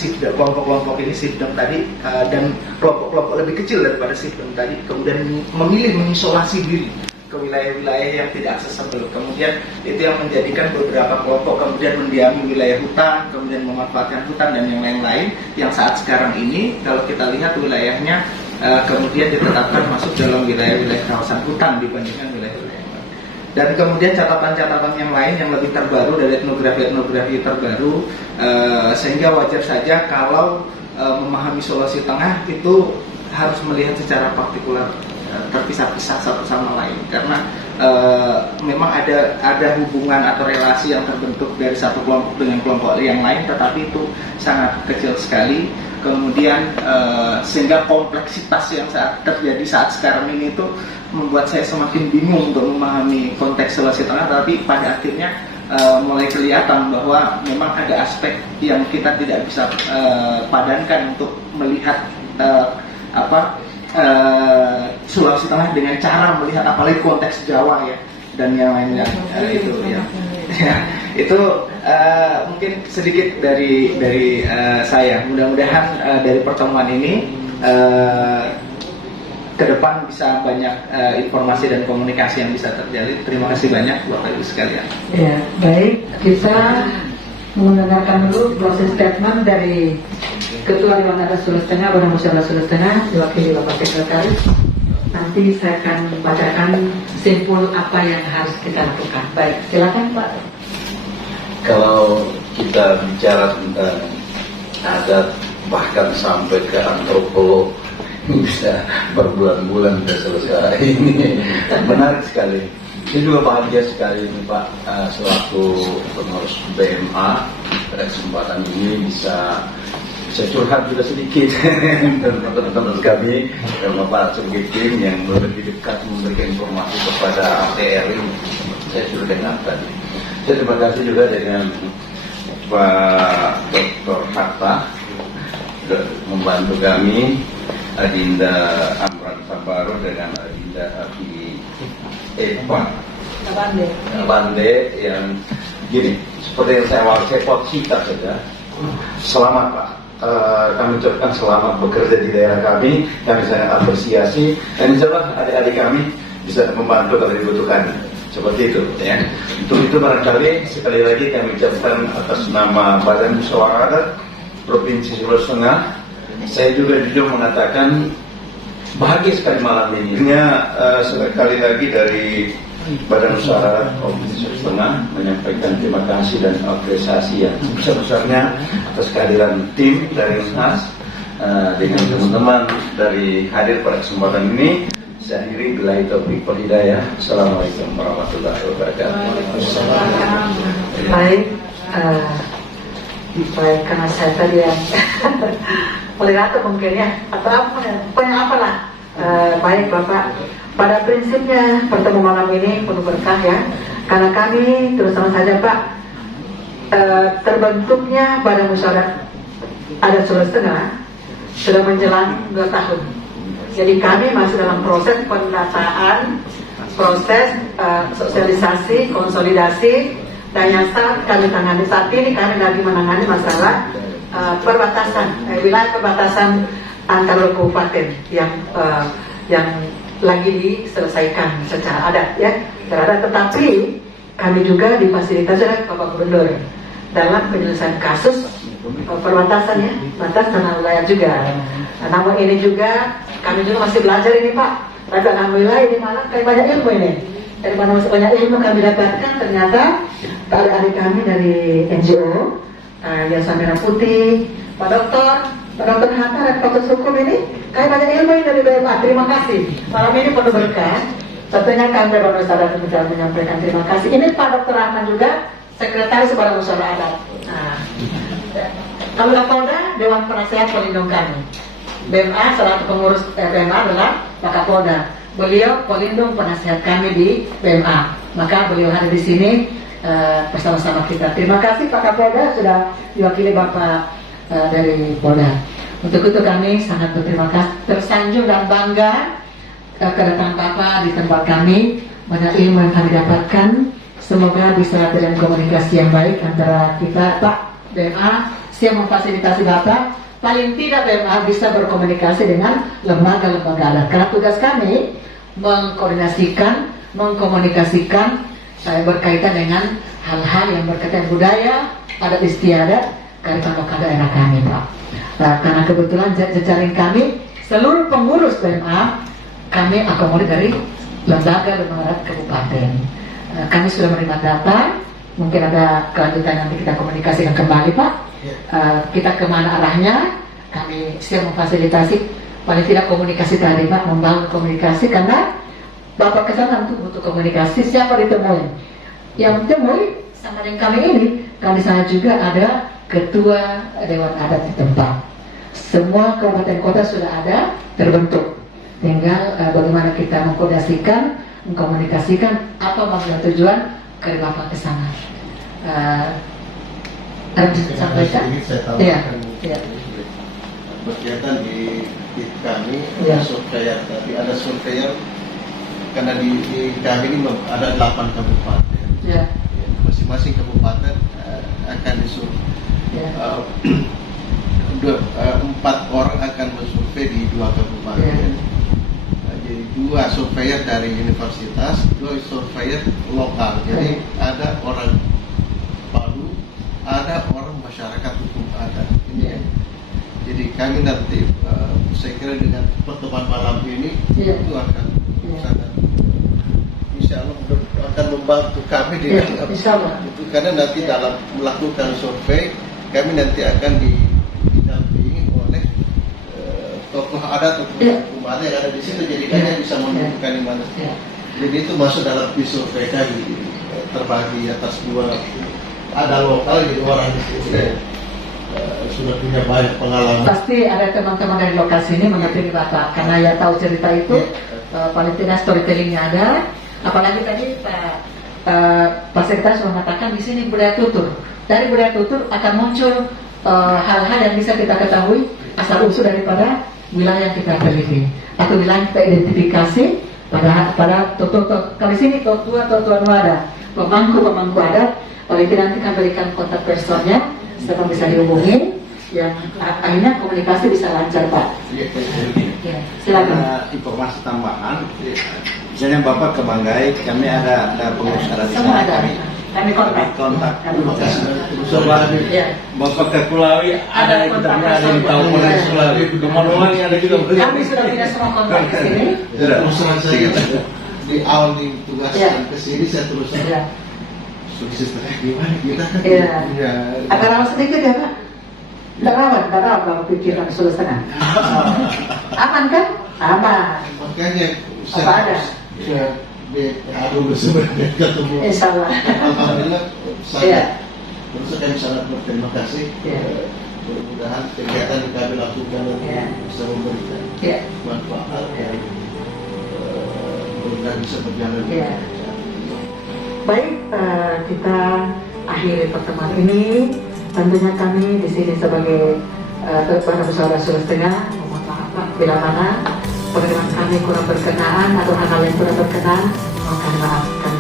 ini sifdem tadi dan kelompok-kelompok lebih kecil daripada sifdem tadi kemudian memilih mengisolasi diri ke wilayah-wilayah yang tidak aksesibel. Kemudian itu yang menjadikan beberapa kelompok kemudian mendiami wilayah hutan, kemudian memanfaatkan hutan dan yang lain-lain, yang saat sekarang ini kalau kita lihat wilayahnya kemudian ditetapkan masuk dalam wilayah-wilayah kawasan hutan dibandingkan wilayah-wilayah yang lain. Dan kemudian catatan-catatan yang lain yang lebih terbaru dari etnografi terbaru, sehingga wajar saja kalau memahami Sulawesi Tengah itu harus melihat secara partikular, terpisah-pisah satu sama lain, karena memang ada hubungan atau relasi yang terbentuk dari satu kelompok dengan kelompok yang lain, tetapi itu sangat kecil sekali. Kemudian sehingga kompleksitas yang terjadi saat sekarang ini itu membuat saya semakin bingung untuk memahami konteks Sulawesi Tengah, tapi pada akhirnya mulai kelihatan bahwa memang ada aspek yang kita tidak bisa padankan untuk melihat Sulawesi Tengah dengan cara melihat apalagi konteks Jawa ya dan yang lainnya itu ya. Itu mungkin sedikit dari saya. Mudah-mudahan dari pertemuan ini ke depan bisa banyak informasi dan komunikasi yang bisa terjalin. Terima kasih banyak buat ibu sekalian. Ya, baik, kita mendengarkan dulu closing statement dari Ketua Dewan Adat Sulawesi Tengah, Badan Musyawarah Sulawesi Tengah, diwakili Bapak Sekretaris. Nanti saya akan bacakan simpul apa yang harus kita lakukan. Baik, silakan Pak. Kalau kita bicara tentang adat bahkan sampai ke antropolog bisa berbulan-bulan bisa selesai. Ini menarik sekali. Saya juga bahagia sekali ini Pak selaku pengurus BMA pada kesempatan ini bisa curhat juga sedikit dan teman-teman kami dan Bapak sebagai tim yang lebih dekat memberikan informasi kepada ATR ini. Saya sudah dengar tadi. Saya terima kasih juga dengan Pak Dr. Hatta membantu kami, Adinda Amran Sabaro dengan Adinda Abi Eva Bande yang gini, seperti yang saya pot singkat saja. Selamat Pak. Kami ucapkan selamat bekerja di daerah kami sangat apresiasi dan insya Allah adik-adik kami bisa membantu kalau dibutuhkan seperti itu ya. Untuk itu barangkali sekali lagi kami ucapkan atas nama Badan Musyawarah Adat Provinsi Sulawesi Tengah, saya juga jujur mengatakan bahagia sekali malam ini. Sekali lagi dari Badan Musyawarah Provinsi Sulawesi Tengah menyampaikan terima kasih dan apresiasi yang sebesar-besarnya atas kehadiran tim dari UNHAS dengan teman-teman dari hadir pada kesempatan ini. Saya akhiri billahi taufiq wal hidayah. Assalamualaikum warahmatullahi wabarakatuh. Baik. baik, karena saya tadi yang moderator mungkin ya, atau apa ya, pokoknya apalah. Baik Bapak, pada prinsipnya pertemuan malam ini penuh berkah ya, karena kami terus terang saja Pak, terbentuknya Badan Musyawarah Adat Sulawesi Tengah sudah menjelang 2 tahun. Jadi kami masih dalam proses pendataan, proses sosialisasi, konsolidasi, dan yang saat kami tangani saat ini, kami lagi menangani masalah perbatasan, wilayah perbatasan antar kabupaten yang lagi diselesaikan secara adat ya, tetapi kami juga difasilitasi oleh Bapak Gubernur dalam penyelesaian kasus perbatasan ya, batas tanah wilayah juga. Namun ini juga kami juga masih belajar ini Pak. Tapi alhamdulillah ini malah kayak banyak ilmu ini. Dari mana masih banyak ilmu kami dapatkan, ternyata adik-adik kami dari NGO, Yayasan Merah Putih, Pak Dokter Hatta dan Fakultas Hukum ini, kayak banyak ilmu ini dari BMA. Terima kasih. Malam ini penuh berkah. Tentunya kami Badan Musyawarah Adat menyampaikan terima kasih. Ini Pak Dokter Rahman juga, Sekretaris Badan Musyawarah Adat. Kalau Kapolda, Dewan Penasehat Pelindung kami. BMA, salah satu pengurus BMA adalah Pak Kapolda. Beliau pelindung penasehat kami di BMA. Maka beliau hadir di sini bersama-sama kita. Terima kasih Pak Kapolda sudah diwakili Bapak dari Polda. Untuk itu kami sangat berterima kasih, tersanjung dan bangga kedatangan Bapak di tempat kami. Banyak ilmu yang kami dapatkan. Semoga bisa terjadi komunikasi yang baik antara kita, Pak BMA siap memfasilitasi Bapak. Paling tidak BMA bisa berkomunikasi dengan lembaga-lembaga adat. Karena tugas kami mengkoordinasikan, mengkomunikasikan berkaitan dengan hal-hal yang berkaitan budaya, adat istiadat, kearifan lokal daerah kami, Pak. Karena kebetulan jejaring kami, seluruh pengurus BMA, kami akomodir dari lembaga-lembaga kabupaten. Kami sudah menerima data, mungkin ada kelanjutan nanti kita komunikasikan kembali, Pak. Kita kemana arahnya, kami siap memfasilitasi, paling tidak komunikasi tadi Pak, membangun komunikasi, karena Bapak kesana untuk butuh komunikasi, siapa ditemui, yang temui sama dengan kami ini, karena di sana juga ada ketua Dewan Adat di tempat. Semua kabupaten kota sudah ada terbentuk, tinggal bagaimana kita mengkoordinasikan, mengkomunikasikan apa maksud tujuan ke Bapak kesana. Harus disampaikan. Iya. Berkaitan di kami ada surveyor tadi, ada surveyor karena di kami ini ada 8 kabupaten. Ya. Masing-masing kabupaten akan disurvei. 4 orang akan mensurvei di 2 kabupaten. Jadi 2 surveyor dari universitas, 2 surveyor lokal. Jadi ada orang Palu, ada orang masyarakat hukum adat. Jadi kami nanti saya kira dengan pertemuan malam ini itu akan sangat, insya Allah akan membantu kami dengan itu, karena nanti dalam melakukan survei kami nanti akan didampingi oleh tokoh adat atau hukum adat yang ada di situ, jadi kami bisa menentukan di mana. Jadi itu masuk dalam survei kami, terbagi atas 2. Ada lokal, jadi orang di sini sudah punya banyak pengalaman. Pasti ada teman-teman dari lokasi ini mengerti Bapak, karena ya tahu cerita itu, paling tidak storytellingnya ada. Apalagi tadi Pak Sekretaris mengatakan di sini budaya tutur. Dari budaya tutur akan muncul hal-hal yang bisa kita ketahui asal usul daripada wilayah yang kita teliti atau wilayah yang kita identifikasi pada tutur. Kalau di sini tutur ada, pemangku adat. Oleh itu nanti akan berikan kontak personnya, supaya bisa dihubungi, yang akhirnya komunikasi bisa lancar, Pak. Ya, silakan. Informasi tambahan, misalnya Bapak ke Banggai, kami ada pengurus adat di sana. Kami kontak. Coba Bapak ke Kulawi, ada yang di Tahu Sulawesi, kemana-mana ada juga. Kami sudah punya semua kontak di sini. Terusan saya di awal ditugaskan ke sini, saya terus gimana kita kan? Agak rawan sedikit ya Pak? Tidak rawan kalau pikiran Sulawesi Tengah. Aman kan? Aman. Makanya apa ada? Aduh sebenarnya ketemu. Insya Allah. Alhamdulillah saya Terus kami sangat berterima kasih. Mudah-mudahan kegiatan yang kami lakukan bisa memberikan manfaat dan mudah bisa berjalan. Baik, kita akhiri pertemuan ini. Tentunya kami di sini sebagai para saudara Sulawesi Tengah mohon maaf Pak, bila mana penerimaan kami kurang berkenaan atau hal-hal yang kurang berkenan, mohon maafkan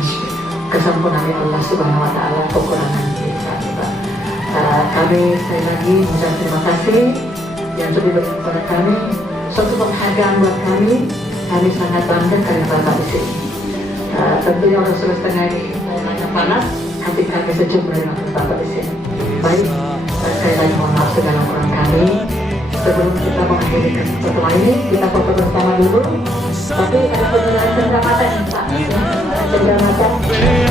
kesempurnaan Allah Subhanahu Wa Taala kekurangan kita. Kami sekali lagi mengucapkan terima kasih yang sudah diberikan kepada kami, suatu penghargaan buat kami. Kami sangat bangga karena Bapak di sini. Tentunya orang Sulawesi Tengah ini yang panas, hati kami sejuk menerima Bapak di sini. Baik, saya lagi mohon maaf segala kurang kami. Sebelum kita mengakhiri pertemuan ini, kita foto bersama dulu. Tapi ada penjelasan mata nih Pak. Penjelasan mata.